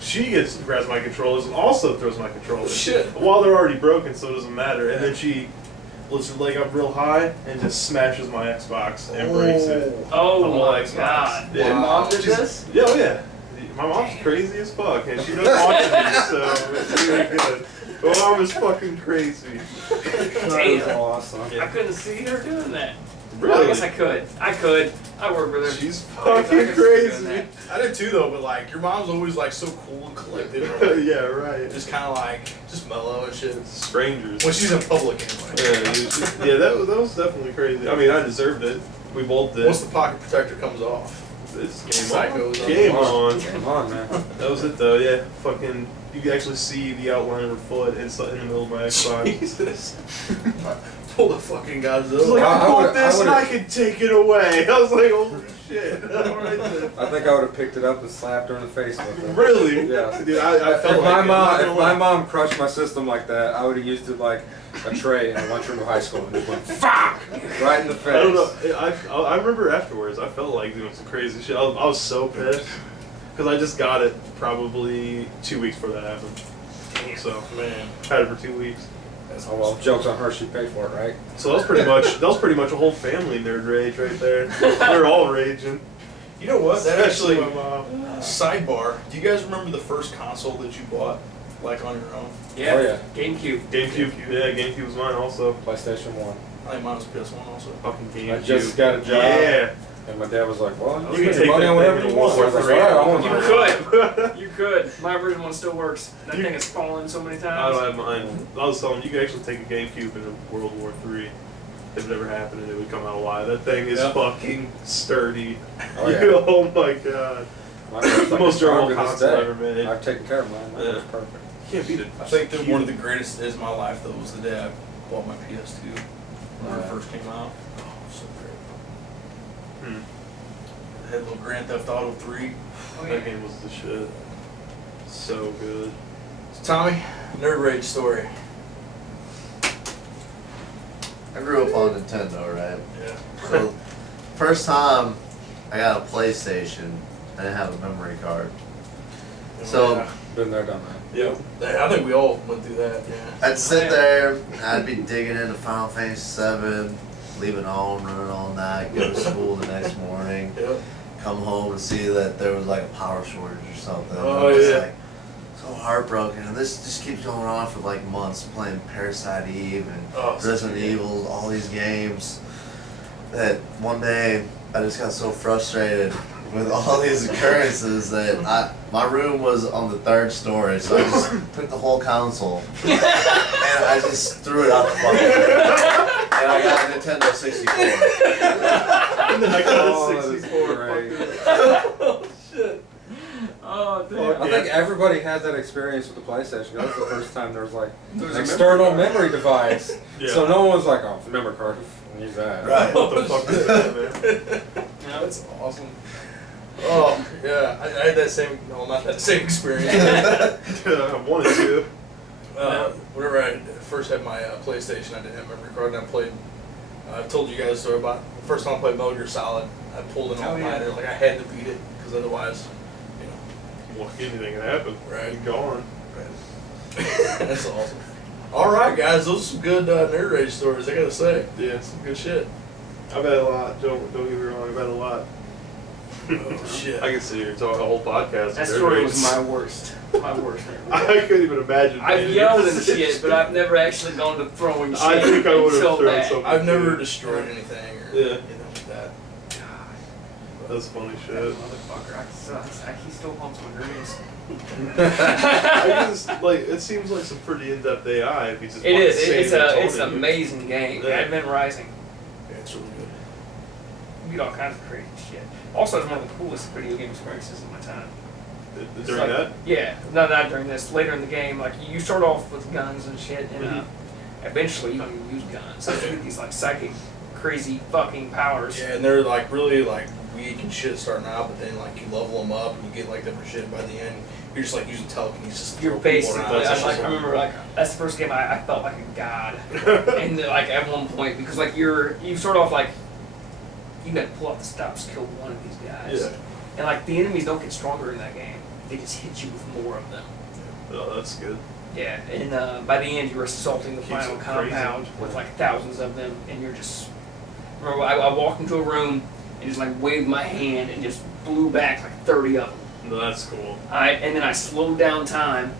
she grabs my controllers and also throws my controllers. Shit. While they're already broken, so it doesn't matter. And then she lifts her leg up real high and just smashes my Xbox and breaks it. Oh The whole my Xbox. god. Yeah. Your mom did She's- this? Yeah, oh yeah. My mom's crazy as fuck, and she doesn't watch me, so it's really good. My mom is fucking crazy. That was awesome. I couldn't see her doing that. Really? Well, I guess I could. I work with her. She's I could see fucking her doing crazy. that. I did too, though. But like, your mom's always like so cool and collected. Yeah, right. Just kind of like, just mellow and shit. Strangers. When she's in public, anyway. Yeah, that was definitely crazy. I mean, I deserved it. We both did. Once the pocket protector comes off, It's game Psycho's on. on. Game on. Come on, man. That was it though. Yeah, fucking. You can actually see the outline of her foot in the middle of my Xbox. Jesus. Pull the fucking I was Godzilla. like, I I bought would've- this and I could take it away. I was like, holy shit. All right then. I think I would have picked it up and slapped her in the face with it. Really? Yeah. Dude, I felt If like my mom crushed my system like that, I would have used it like a tray in the lunchroom of high school and just went fuck right in the face. I don't know. I remember afterwards. I felt like doing some crazy shit. I was so pissed because I just got it probably 2 weeks before that happened. So Man, had it for 2 weeks. that's Oh well, joke's on her. She paid for it, right? So that was pretty much a whole family nerd rage right there. We were all raging. You know what? That Especially actually, my mom. sidebar. Do you guys remember the first console that you bought, like on your own? Yeah. Oh, yeah. GameCube. GameCube. Yeah, GameCube was mine also. PlayStation 1. I think mine was PS1 also. Fucking GameCube. I just got a job. Yeah. And my dad was like, well, You you can can take take money that on whatever thing you to want. I was like, Walmart for all right, I want You mine. could. You could. My original one still works. That You- thing has fallen so many I times. don't have mine. I was telling you, you could actually take a GameCube into World War III. If it ever happened and it would come out alive. That thing is Yep. fucking sturdy. Oh, yeah. Oh my god. Mine was The like most a charm durable to this console day. ever made. I've taken care of mine. Mine was Yeah. perfect. Can't beat it. I think that one of the greatest days of my life, though, was the day I bought my PS2 when it Yeah. first came out. Oh, so great. Hmm. It had a little Grand Theft Auto 3. Oh, yeah. That game was the shit. So good. So, Tommy, Nerd Rage story. I grew up on Nintendo, right? Yeah. So, first time I got a PlayStation, I didn't have a memory card. So- Yeah. Been there, done that. Yep. I think we all went through that, yeah. I'd sit there, I'd be digging into Final Fantasy VII, leaving home, running all night, go to school the next morning, Yep. come home and see that there was like a power shortage or something. Oh, I was yeah. like so heartbroken. And this just keeps going on for like months, playing Parasite Eve and Oh, so Resident good. Evil, all these games. That one day I just got so frustrated with all these occurrences that my room was on the 3rd story, so I just took the whole console and I just threw it out the fucking window. And I got a Nintendo 64. And then I got Oh, a that is 64. great. Oh, shit. Oh, damn. I think everybody has that experience with the PlayStation. That was the first time there was like There was an a external memory device. Yeah. So no one was like, oh, memory card, use that. Right. What the fuck is that, man? Yeah. That's awesome. Oh, yeah. I had that same, no, not that same experience. I wanted to. Whenever I first had my PlayStation, I didn't have a memory card, and I played. I've told you guys a story about the first time I played Metal Gear Solid. I pulled an Oh, yeah. all-nighter, like I had to beat it, because otherwise, you know. Well, anything can happen. Right. You're gone. That's awesome. All right, guys, those are some good Nerd Rage stories. I gotta say, Yeah. some good shit. I've had a lot. Don't get me wrong. I've had a lot. Oh shit. I can sit here and talk a whole podcast. That of story nerd was rages. my worst. My worst. I couldn't even imagine. I've being yelled in and your shit, but I've never actually gone to throwing shit. I think I would have so thrown bad. something. I've never too. destroyed anything or Yeah. anything like that. That's funny That shit. motherfucker. He still pumps my dreams. I just like it seems like some pretty in-depth AI. If you just It want is. the same It's tone an in amazing game. Yeah. Advent Rising. Yeah, it's really good. You get all kinds of crazy shit. Also, it's one of the coolest video game experiences of my time. you. It's During like- that, Yeah, no, not during this. Later in the game, like you start off with guns and shit, and Mhm. eventually you don't even use guns. So you get these like psychic, crazy fucking powers. Yeah, and they're like really like weak and shit starting out, but then like you level them up and you get like different shit. By the end, you're just like using telekinesis. to You're throw people basically, around. It's I just remember like that's the first game I felt like a god, and like at one point because like you start off like you got to pull out the stops, kill one of these guys, yeah. and like the enemies don't get stronger in that game; they just hit you with more of them. Oh, that's good. Yeah, and by the end you're assaulting the Keeps final it crazy. compound with like thousands of them, and you're just. Remember, I walked into a room and just like waved my hand and just blew back like 30 of them. No, that's cool. And then I slowed down time,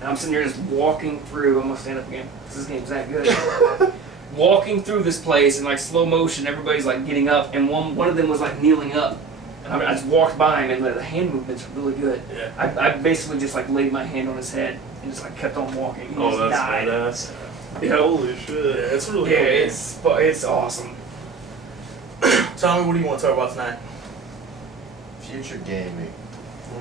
and I'm sitting here just walking through. I'm gonna stand up again because this game's that good. Walking through this place in like slow motion, everybody's like getting up, and one of them was like kneeling up, and I just walked by him, and the hand movements are really good. Yeah. I basically just like laid my hand on his head and just like kept on walking. He Oh, just that's died. badass. Yeah. Holy Yeah, shit. it's really Yeah, cool. it's awesome. Tommy, what do you want to talk about tonight? Future gaming.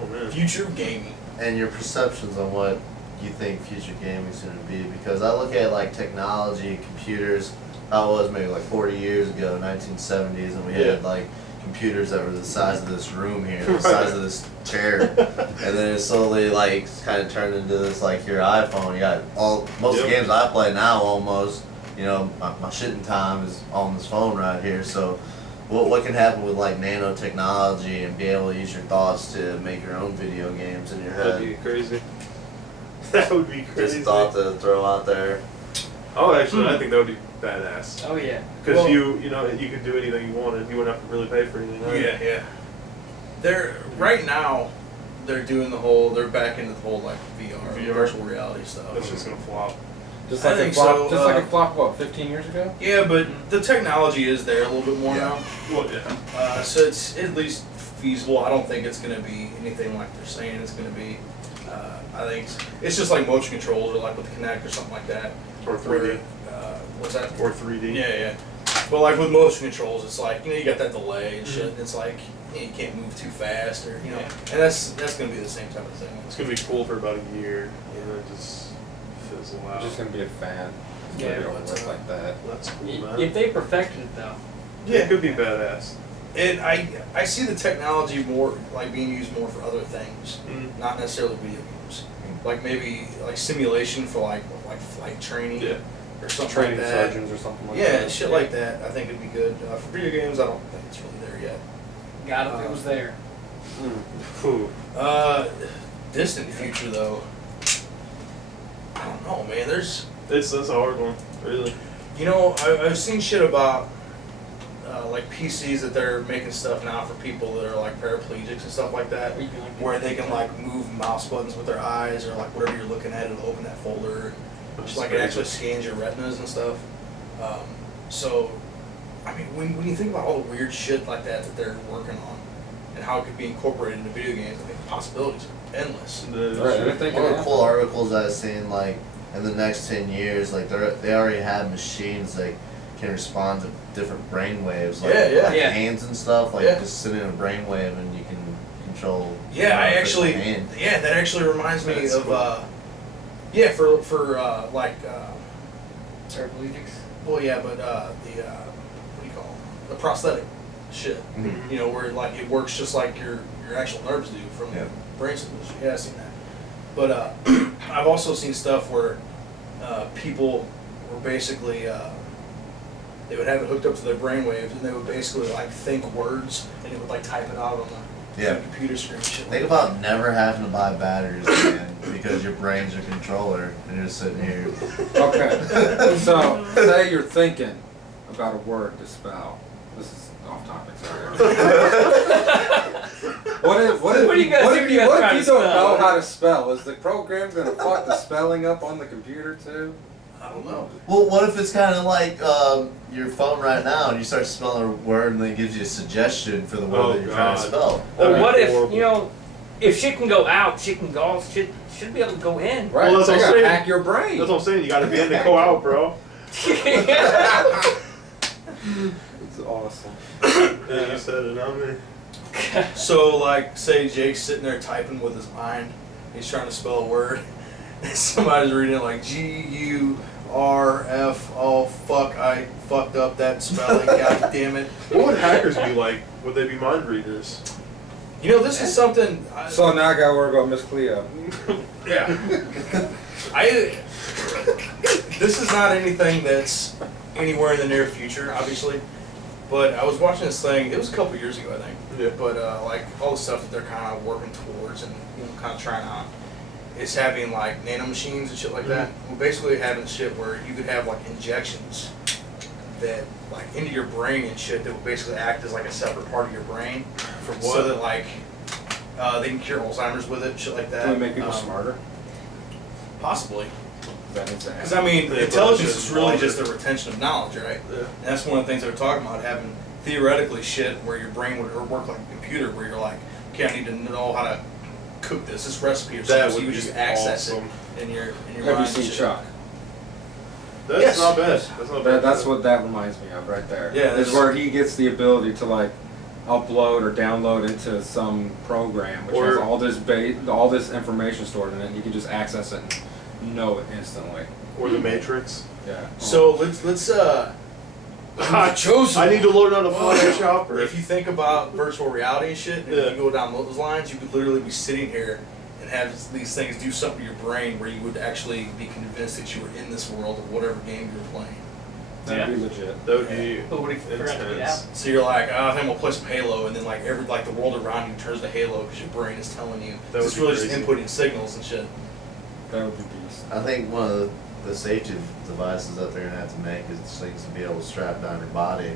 Oh man. Future gaming. And your perceptions on what you think future gaming is going to be. Because I look at like technology, computers, how it was maybe like 40 years ago, 1970s, and we Yeah. had like computers that were the size of this room here, the size of this chair, and then it slowly like kind of turned into this like your iPhone. You got most of the games I play now almost. You know, my shitting time is on this phone right here. So, what can happen with like nanotechnology and be able to use your thoughts to make your own video games in your head? That'd be crazy. That would be crazy. Just thought to throw out there. Oh, actually, I think that would be badass. Oh yeah. Because Well, you know, you could do anything you wanted. You wouldn't have to really pay for anything. Right? Yeah. They're right now. They're doing they're back into the whole like VR. Virtual reality stuff. That's just gonna flop. Just I like think it flopped, so, just like it flopped, what, 15 years ago? Yeah, but the technology is there a little bit more Yeah. now. Well, yeah. So it's at least feasible. I don't think it's going to be anything like they're saying it's going to be. I think it's just like motion controls or like with the Kinect or something like that. Or 3D. What's that? Or 3D. Yeah. But like with motion controls, it's like, you got that delay and shit. And it's like, you can't move too fast or, and that's going to be the same type of thing. It's gonna be cool for about a year, and then it just fizzle out. It's just gonna be a fad. It's Yeah, gonna be but, work like that. That's cool, man. if they perfected it though. Yeah, it could be badass. And I see the technology more like being used more for other things, not necessarily video games. Like maybe like simulation for like flight training or something Training like that. surgeons or something like Yeah, that. shit like that. I think it'd be good. For video games, I don't think it's really there yet. God, if it was there. Ooh. Distant future though. I don't know, man. That's a hard one, really. I've seen shit about like PCs that they're making stuff now for people that are like paraplegics and stuff like that, where they can like move mouse buttons with their eyes or like whatever you're looking at, it'll open that folder. Just like it actually scans your retinas and stuff. So, I mean, when you think about all the weird shit like that they're working on and how it could be incorporated into video games, I think the possibilities are endless. Right, I think One of it the cool articles I've seen, like in the next 10 years, like they already have machines that can respond to different brain waves, like, like hands and stuff. Like just send in a brain wave and you can control. Yeah, hand. that actually reminds me That's of cool. for like Paraplegics. well yeah, but what do you call them? The prosthetic shit. Mhm. Where like it works just like your actual nerves do from brain stimulation. Yeah, I've seen that. But I've also seen stuff where people were basically they would have it hooked up to their brain waves and they would basically like think words and it would like type it out on the computer screen and shit. Think about never having to buy batteries again because your brain's your controller and you're just sitting here. Okay. So, say you're thinking about a word to spell. This is off topic, sorry. What if you don't know how to spell? Is the program going to fuck the spelling up on the computer too? I don't know. Well, what if it's kind of like your phone right now and you start spelling a word and then it gives you a suggestion for the word that you're trying to spell? Or what if, horrible. if shit can go out, shit can go, shit should be able to go in. Right, Well, that's they what I'm gotta saying. hack your brain. That's what I'm saying. You got to be in to go out, bro. It's awesome. Yeah, you said it, not me. So like say Jake's sitting there typing with his mind, he's trying to spell a word, and somebody's reading it like GURF. Oh fuck! I fucked up that spelling. God damn it! What would hackers be like? Would they be mind readers? This is something. So now I gotta worry about Miss Cleo. Yeah. This is not anything that's anywhere in the near future, obviously. But I was watching this thing. It was a couple years ago, I think. Yeah. But like all the stuff that they're kind of working towards and kind of trying out is having like nanomachines and shit like that. Well, basically having shit where you could have like injections that like into your brain and shit that would basically act as like a separate part of your brain. For what? So that like they can cure Alzheimer's with it, shit like that. Can we make people smarter? Possibly. That Because I mean, Yeah, intelligence but is really it's just the retention of knowledge, right? Yeah. And that's one of the things they were talking about, having theoretically shit where your brain would work like a computer, where you're like, okay, I need to know how to cook this recipe or something, That so would you would be just access awesome. it in your Have you mind. seen and shit. Chuck? That's Yes. not bad. That's not bad. That's what that reminds me of right there. Yeah, is that's- where he gets the ability to like upload or download into some program which has Or- all this information stored in it, and you can just access it and know it instantly. Or the Matrix. Yeah. So let's I chosen. I need to learn how to fly a chopper. If you think about virtual reality and shit, and if you go down those lines, you could literally be sitting here and have these things do something to your brain where you would actually be convinced that you were in this world of whatever game you were playing. That'd be legit. That would be But what if you forgot to get out? intense. So you're like, oh, I think I'm gonna play some Halo, and then like the world around you turns to Halo because your brain is telling you. That It's would be really just crazy. inputting signals and shit. That would be beast. I think one of the safety devices that they're gonna have to make is things to be able to strap down your body.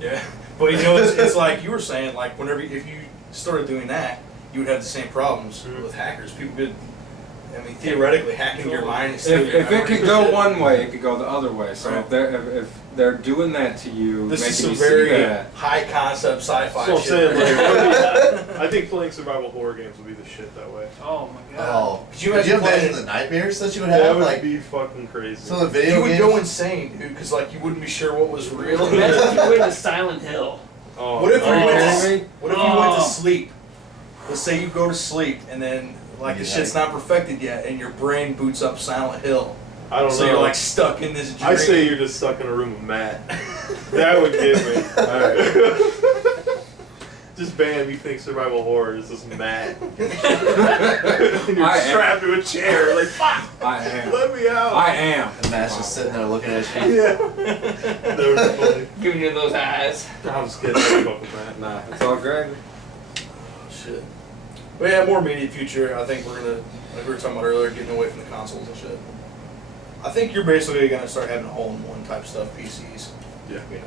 Yeah, but you know, it's like you were saying, like if you started doing that, you would have the same problems with hackers. People could, I mean, theoretically, hacking your mind and steal your If it memories could and go shit. one way, it could go the other way. So Right. if they're doing that to you, This is making some you very see that, high concept sci-fi That's what I'm shit. saying. right Like, I think playing survival horror games would be the shit that way. Oh my god. Oh, Could you could you imagine imagine playing- the nightmares that you would That have? would Like, be fucking crazy. some of the you video would games. go insane, dude, because like you wouldn't be sure what was real. Imagine if you went to Silent Hill. Oh, What if you Are went you to kidding me? What if you went to Oh. sleep? Let's say you go to sleep and then like the Yeah. shit's not perfected yet, and your brain boots up Silent Hill. I don't So know. you're like stuck in this dream. I say you're just stuck in a room with Matt. That would get me. Just bam, you think survival horror is just Matt. And you're I am. strapped to a chair, like, fuck, I am. let me out. I am. And Matt's just sitting there looking at you. Yeah. That would be funny. Giving you those eyes. I'm just kidding. I fuck with Matt. Nah, it's all Greg. Oh, shit. But yeah, more immediate future. I think we're gonna, like we were talking about earlier, getting away from the consoles and shit. I think you're basically gonna start having all-in-one type stuff, PCs. Yeah. You know.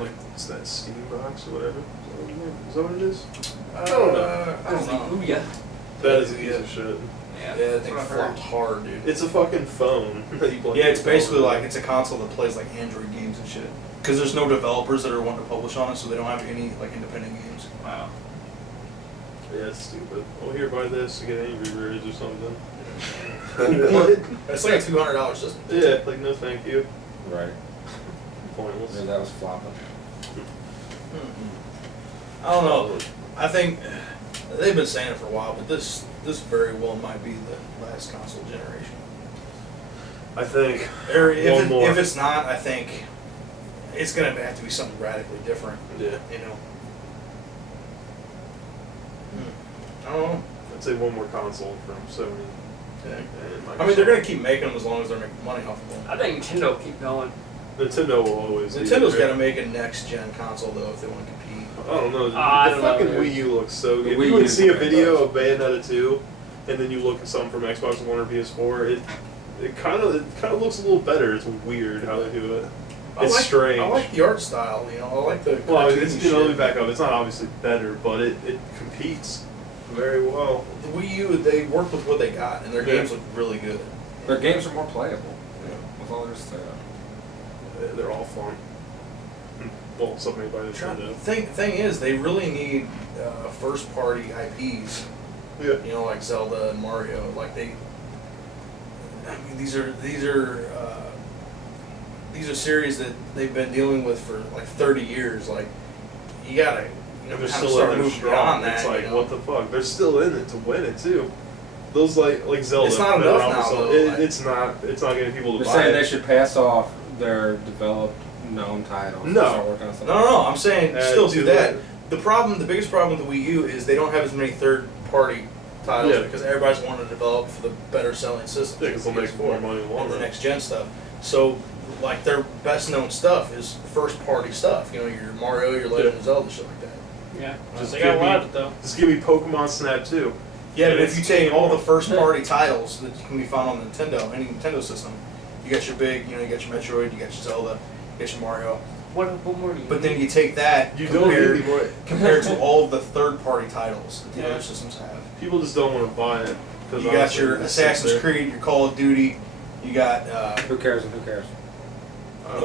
Like, it's that Steam box or whatever. Is that what it is? I don't know. I don't know. Ooh, yeah. That is a piece of shit. Yeah, Yeah, that that's thing what I've flopped heard. hard, dude. It's a fucking phone that you plug Yeah, it's your phone basically in. like it's a console that plays like Android games and shit. Because there's no developers that are wanting to publish on it, so they don't have any like independent games. Wow. Yeah, it's stupid. Oh, here, buy this to get Angry Birds or something. What? It's like a $200 system. Yeah, like, no thank you. Right. Pointless. Yeah, that was flopping. I don't know. I think they've been saying it for a while, but this very well might be the last console generation. I think Or one more. if it's not, I think it's gonna have to be something radically different. Yeah. You know. I don't know. I'd say one more console from Sony Yeah. and Microsoft. I mean, they're gonna keep making them as long as they're making money off of them. I think Nintendo will keep going. Nintendo will always. lead Nintendo's it. got to make a next gen console though if they want to compete. I don't know. I The don't know, fucking dude. Wii U looks so The good. Wii You would U see a is video of fantastic. Bayonetta 2, and then you look at something from Xbox One or PS4. It kind of looks a little better. It's weird how they do it. It's strange. I like the art style. You know, I like the. Well, cartoony it's, let me shit. back up. It's not obviously better, but it competes very well. The Wii U, they worked with what they got, and their Yeah. games look really good. Their games are more playable. Yeah. With all their stuff. They're all fun. Well, something made by Nintendo. Thing is, they really need first party IPs. Yeah. You know, like Zelda and Mario. Like they. I mean, these are series that they've been dealing with for like 30 years. Like, you gotta, you know, They're kind of still start in there moving strong. beyond that. It's like, you know? what the fuck? They're still in it to win it too. Those like Zelda. It's not they're enough now, almost- though, like- it's not. It's not getting people to They're buy saying it. they should pass off their developed known titles. No. And start working on something. No, I'm saying still do too that. late. The biggest problem with the Wii U is they don't have as many third-party titles Yeah. because everybody's wanting to develop for the better-selling systems. Yeah, 'cause they'll make more money in the long and the run. next-gen stuff. So, like their best-known stuff is first-party stuff. You know, your Mario, your Legend of Zelda, shit like that. Yeah. Just They got a give lot me- of it though. Just give me Pokemon Snap too. Yeah, And but if it's you take all the game first-party titles that can be found on Nintendo, any Nintendo system, you got your big, you know, you got your Metroid, you got your Zelda, you got your Mario. What more do you But need? then you take that You don't need compared, any more. compared to all of the third-party titles that the Yeah. other systems have. People just don't want to buy it. 'Cause You got honestly, your it just sits Assassin's there. Creed, your Call of Duty, you got Who cares and who cares?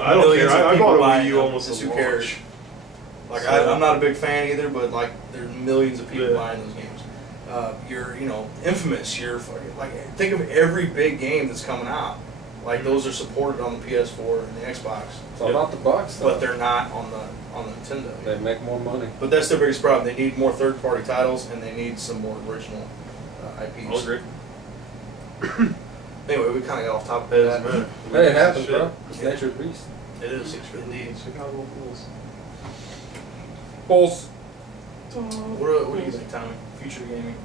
I don't millions care. of I people bought a buying Wii U them, almost just as who launch. cares? Like So- I'm not a big fan either, but like there's millions of people Yeah. buying those games. Your Infamous, your fucking like think of every big game that's coming out. Like those are supported on the PS4 and the Xbox, It's all about the bucks, though. but they're not on the Nintendo. They make more money. But that's their biggest problem. They need more third-party titles and they need some more original IPs. I'll agree. Anyway, we kind of got off topic It of doesn't that. matter. Hey, it happens, Shit. bro. It's nature of the beast. It is indeed. Chicago Bulls. Bulls. What do you think, Tommy? Future gaming.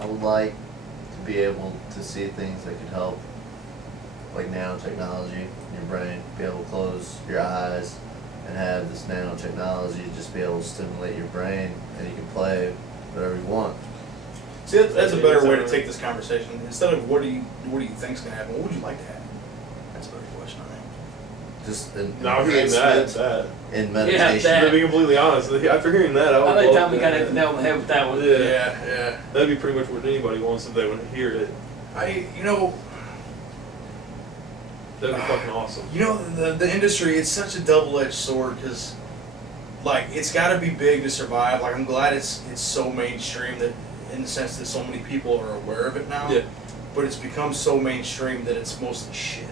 I would like to be able to see things that could help, like nanotechnology in your brain, be able to close your eyes and have this nanotechnology just be able to stimulate your brain, and you can play whatever you want. See, that's a better way to take this conversation. Instead of what do you think's gonna happen, what would you like to happen? That's a better question, I think. Just an Now hearing that, enhancement that. in meditation. that. To be completely honest, after hearing that, I would I think love Tommy that. got it nailed on the head with that one. Yeah. Yeah. That'd be pretty much what anybody wants if they would hear it. That'd be fucking awesome. The industry, it's such a double-edged sword because, like, it's got to be big to survive. Like, I'm glad it's so mainstream that, in the sense that so many people are aware of it now. Yeah. But it's become so mainstream that it's mostly shit.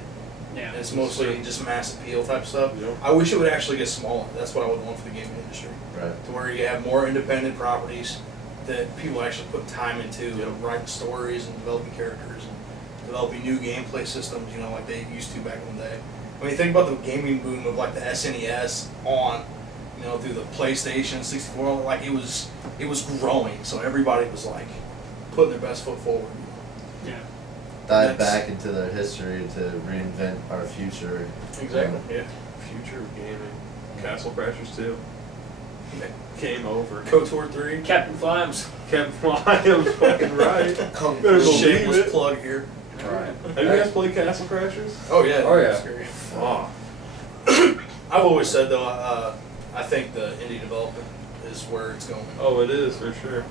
Yeah. And it's mostly just mass appeal type stuff. Yeah. I wish it would actually get smaller. That's what I would want for the gaming industry. Right. To where you have more independent properties that people actually put time into, and writing stories and developing characters and developing new gameplay systems, like they used to back in the day. When you think about the gaming boom of like the SNES on, through the PlayStation 64, like it was growing, so everybody was like putting their best foot forward. Yeah. Dive That's- back into their history to reinvent our future. Exactly. Yeah. Future of gaming. Castle Crashers 2. Game over. KOTOR 3. Captain Flimes. Can't fly, I'm fucking right. Kung Better Fu. believe Shameless it. plug here. Right. Have you guys played Castle Crashers? Oh yeah. Oh, yeah. That's great. Oh. I've always said though, I think the indie development is where it's going. Oh, it is, for sure.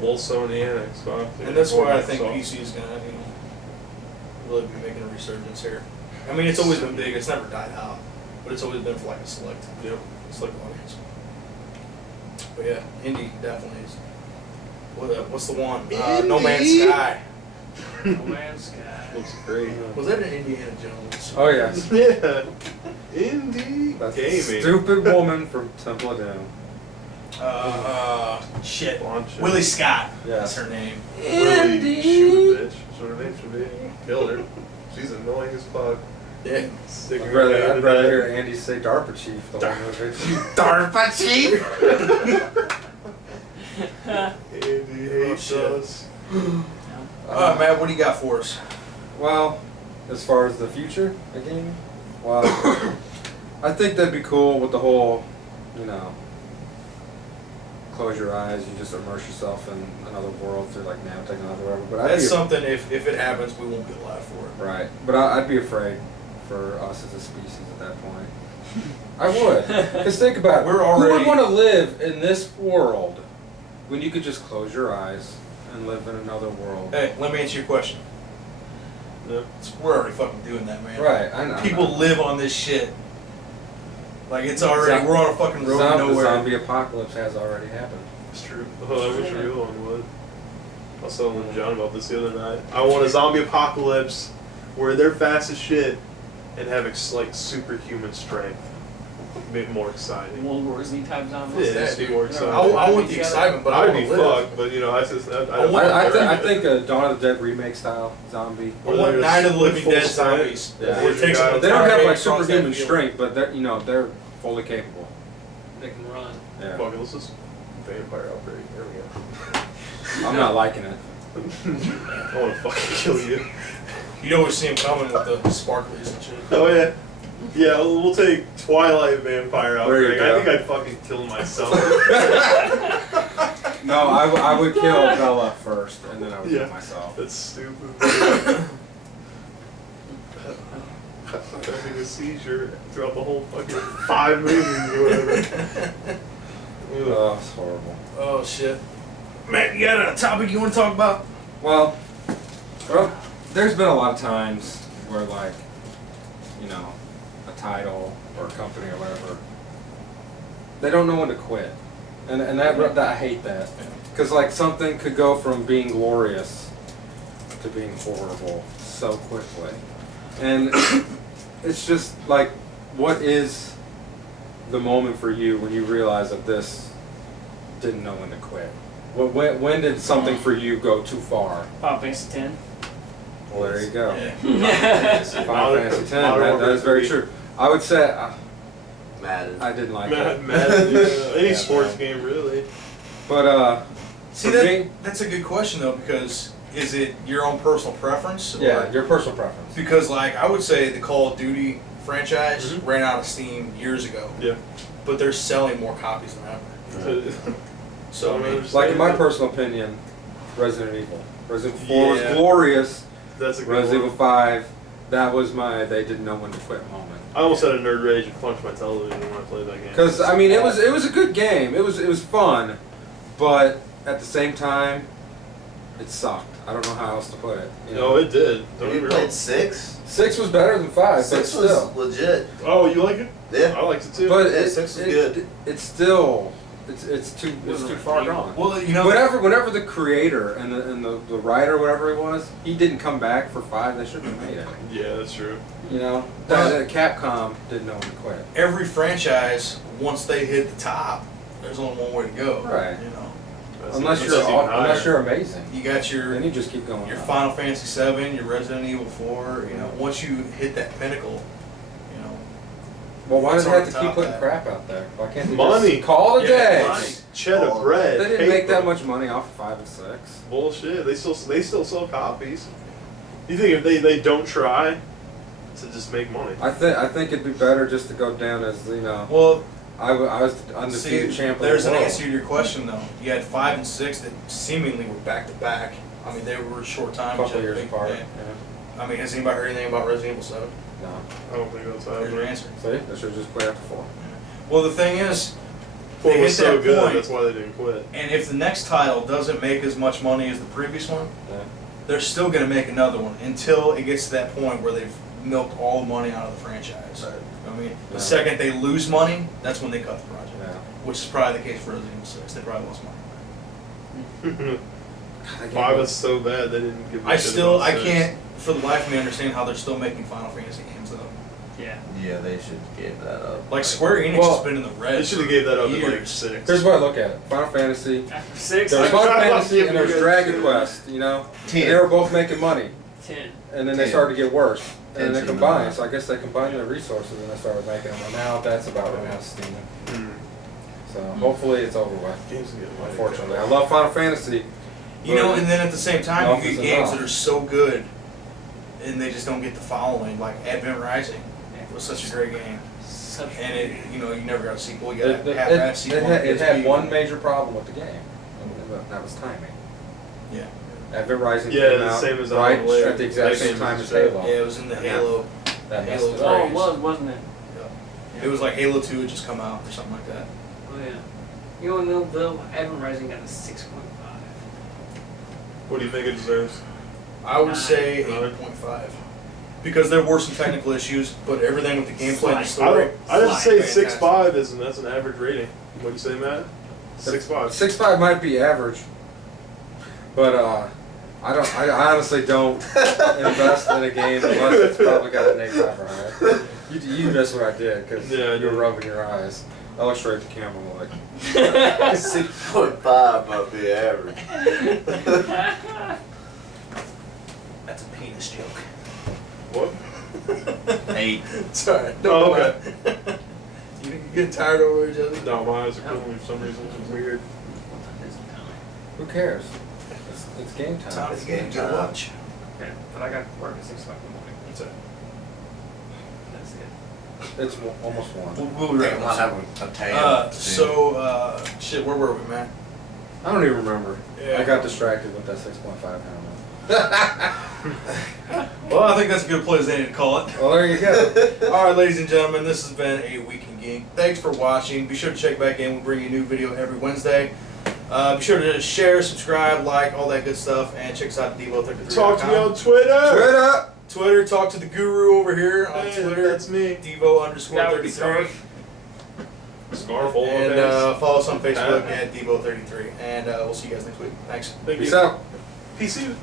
Well, Sony and Xbox. And that's why I think Microsoft. PC is gonna, really be making a resurgence here. I mean, it's always been big. It's never died out, but it's always been for like a select audience. But yeah, indie definitely is. What's the one? No Man's Sky. No Man's Sky. Looks great. Was that an Indiana Jones? Oh yes. Yeah. Indie That gaming. stupid woman from Temple of Doom. Shit. Launch it. Willie Scott. Yeah. That's her name. Really shoot a bitch. That's what her name should be. Killed her. She's annoying as fuck. Yeah. Sticking I'd her rather, hand I'd in rather that. hear Andy say DARPA chief. The whole movie. DARPA chief. Andy hates shit. us. Matt, what do you got for us? Well, as far as the future of gaming, well, I think that'd be cool with the whole, close your eyes, you just immerse yourself in another world through like nanotechnology or whatever. But That's something. If it happens, we won't get alive for it. right. But I'd be afraid for us as a species at that point. I would. Because think about it. We're Who already- would want to live in this world when you could just close your eyes and live in another world? Hey, let me answer your question. Yeah. We're already fucking doing that, man. Right. I know. People live on this shit. Like it's already. We're on a fucking road to The nowhere. zombie apocalypse has already happened. It's true. Oh, I wish a real one would. I was telling John about this the other night. I want a zombie apocalypse where they're fast as shit and have like superhuman strength. A bit more exciting. World War Z type zombies. Yeah, that'd be more exciting. I want the excitement, but I I'd want be to live. fucked, but I just I think a Dawn of the Dead remake style zombie. I want Night of the Living Full Dead strength. zombies. Yeah. Where it takes them They don't have entire like day across that superhuman field. strength, but they're fully capable. They can run. Yeah. Fuck it, let's just vampire outbreak. There we go. I'm not liking it. I want to fucking kill you. You always see them coming with the sparklies and shit. Oh yeah. Yeah, we'll take Twilight Vampire There you Outbreak. go. I think I'd fucking kill myself. No, I would kill Bella first, and then I would Yeah. kill myself. That's stupid. Having a seizure throughout the whole fucking 5 movies or whatever. Oh, it's horrible. Oh shit. Matt, you got a topic you want to talk about? Well, there's been a lot of times where like, a title or a company or whatever, they don't know when to quit, and that I hate that, because like something could go from being glorious to being horrible so quickly, and it's just like, what is the moment for you when you realize that this didn't know when to quit? When did something for you go too far? Final Fantasy 10. Well, there you go. Yeah. Final Fantasy 10. That is very true. I would say Madden. I didn't like it. Madden, any Yeah, sports man. game really. But See, for me, that's a good question though, because is it your own personal preference? Or, yeah, your personal preference. Because like I would say the Call of Duty franchise Mhm. ran out of steam years ago. Yeah. But they're selling more copies than ever. So I mean, Like in my personal opinion, Resident Evil. Resident Evil 4 was Yeah. glorious. That's a good Resident one. Evil 5, that was my they didn't know when to quit moment. I almost had a nerd rage and punched my television when I played that game. Because I mean, it was a good game. It was fun, but at the same time, it sucked. I don't know how else to put it. You know? No, it did. Don't Have get you me wrong. played 6? 6 was better than 5, but 6 still. was legit. Oh, you like it? Yeah. I liked it too. But Yeah, it, 6 was it- good. it's still it's too far gone. well, you know, Whenever the creator and the writer, whatever it was, he didn't come back for 5, they shouldn't have made it. Yeah, that's true. You know, Well- that Capcom didn't know when to quit. every franchise once they hit the top, there's only one way to go. Right. You know, That's Unless that's you're even unless higher. you're amazing, you got your then you just keep going. your up. Final Fantasy 7, your Resident Evil 4. You know, once you hit that pinnacle, you know, Well, why It's do they have hard to to keep top putting that. crap out there? Why can't they Money. just call it a Yeah, day? money. Cheddar Oh, bread. They didn't make that paper. much money off of 5 and 6. Bullshit. They still sell copies. You think if they don't try to just make money? I think it'd be better just to go down as well, I was the undefeated see, champ of there's the an world. answer to your question though. You had 5 and 6 that seemingly were back to back. I mean, they were a short A time. couple each other, years big- apart. yeah. Yeah. I mean, has anybody heard anything about Resident Evil 7? No. I don't think that's There's your happening. answer. See, they should have just quit after 4. Well, the thing is, Four they was hit so that good. point, That's why they didn't quit. and if the next title doesn't make as much money as the previous one, Yeah. they're still going to make another one until it gets to that point where they've milked all the money out of the franchise. I mean, Yeah. the second they lose money, that's when they cut the project. Yeah. Which is probably the case for Resident Evil 6. They probably lost money. 5 was so bad they didn't give. a shit about I 6. can't for the life of me understand how they're still making Final Fantasy games though. Yeah. Yeah, they should give that up. Like Square Enix Well, has been in the red. They should have for gave that up at like years. 6. Here's what I look at it. Final Fantasy. After 6, There's I Final I'm Fantasy giving and there's you guys Dragon shit. Quest, you know? 10. And they were both making money. 10. And then they 10. started to get worse. And then they 10 combined. seemed So I guess they combined their resources and they started making them. And now that's about run out of steam. Hmm. So hopefully it's over with. Games can get money. Unfortunately. I love Final Fantasy. You know, and then at the same time Enough you is get games enough. that are so good and they just don't get the following. Like Advent Rising was such a great game. Such And it you got a sequel, you got It, a half-ass sequel. it had PSP. one major problem with the game. And that was timing. Yeah. Advent Rising Yeah, came the out same as right Alan Wake. at the exact That same game time was as shit. Halo. Yeah, it was in the Halo. That messed Halo it three. up. Oh, it was, wasn't it? It was like Halo 2 had just come out or something like that. Oh, yeah. You know, though, Advent Rising got a 6.5. What do you think it deserves? I would Nine. say 8.5. Because there were some technical issues, but everything with the gameplay and the story. I didn't say fantastic. 6.5 is that's an average rating. What do you say, Matt? 6.5. 6.5 might be average, but I honestly don't invest in a game unless it's probably got an 8.5 or higher. You missed what I did because Yeah, I you were did. rubbing your eyes. I looked straight at the camera like, 6.5 might be average. That's a penis joke. What? 8. Sorry. Oh, okay. You get tired over each other? No, my eyes are cooling for some reason, which is weird. who cares? It's game time. Time It's for game game to time. watch. Okay, but I got work at 6 o'clock in the morning. That's it. That's it. It's almost 1. We'll be I right think I might back. have a tan. Shit, where were we, man? I don't even remember. Yeah. I got distracted with that 6.5 helmet. Well, I think that's a good place they need to call it. Well, there you go. All right, ladies and gentlemen, this has been a Week in Geek. Thanks for watching. Be sure to check back in. We'll bring you a new video every Wednesday. Be sure to share, subscribe, like, all that good stuff, and check us out at Devo33.com. Talk to me on Twitter. Twitter, talk to the guru over here on Hey, Twitter. that's me. That would be Devo_33. Scarf all And over follow us on Facebook at Devo33. And we'll see you guys next week. Thanks. Thank Peace you. out. Peace out.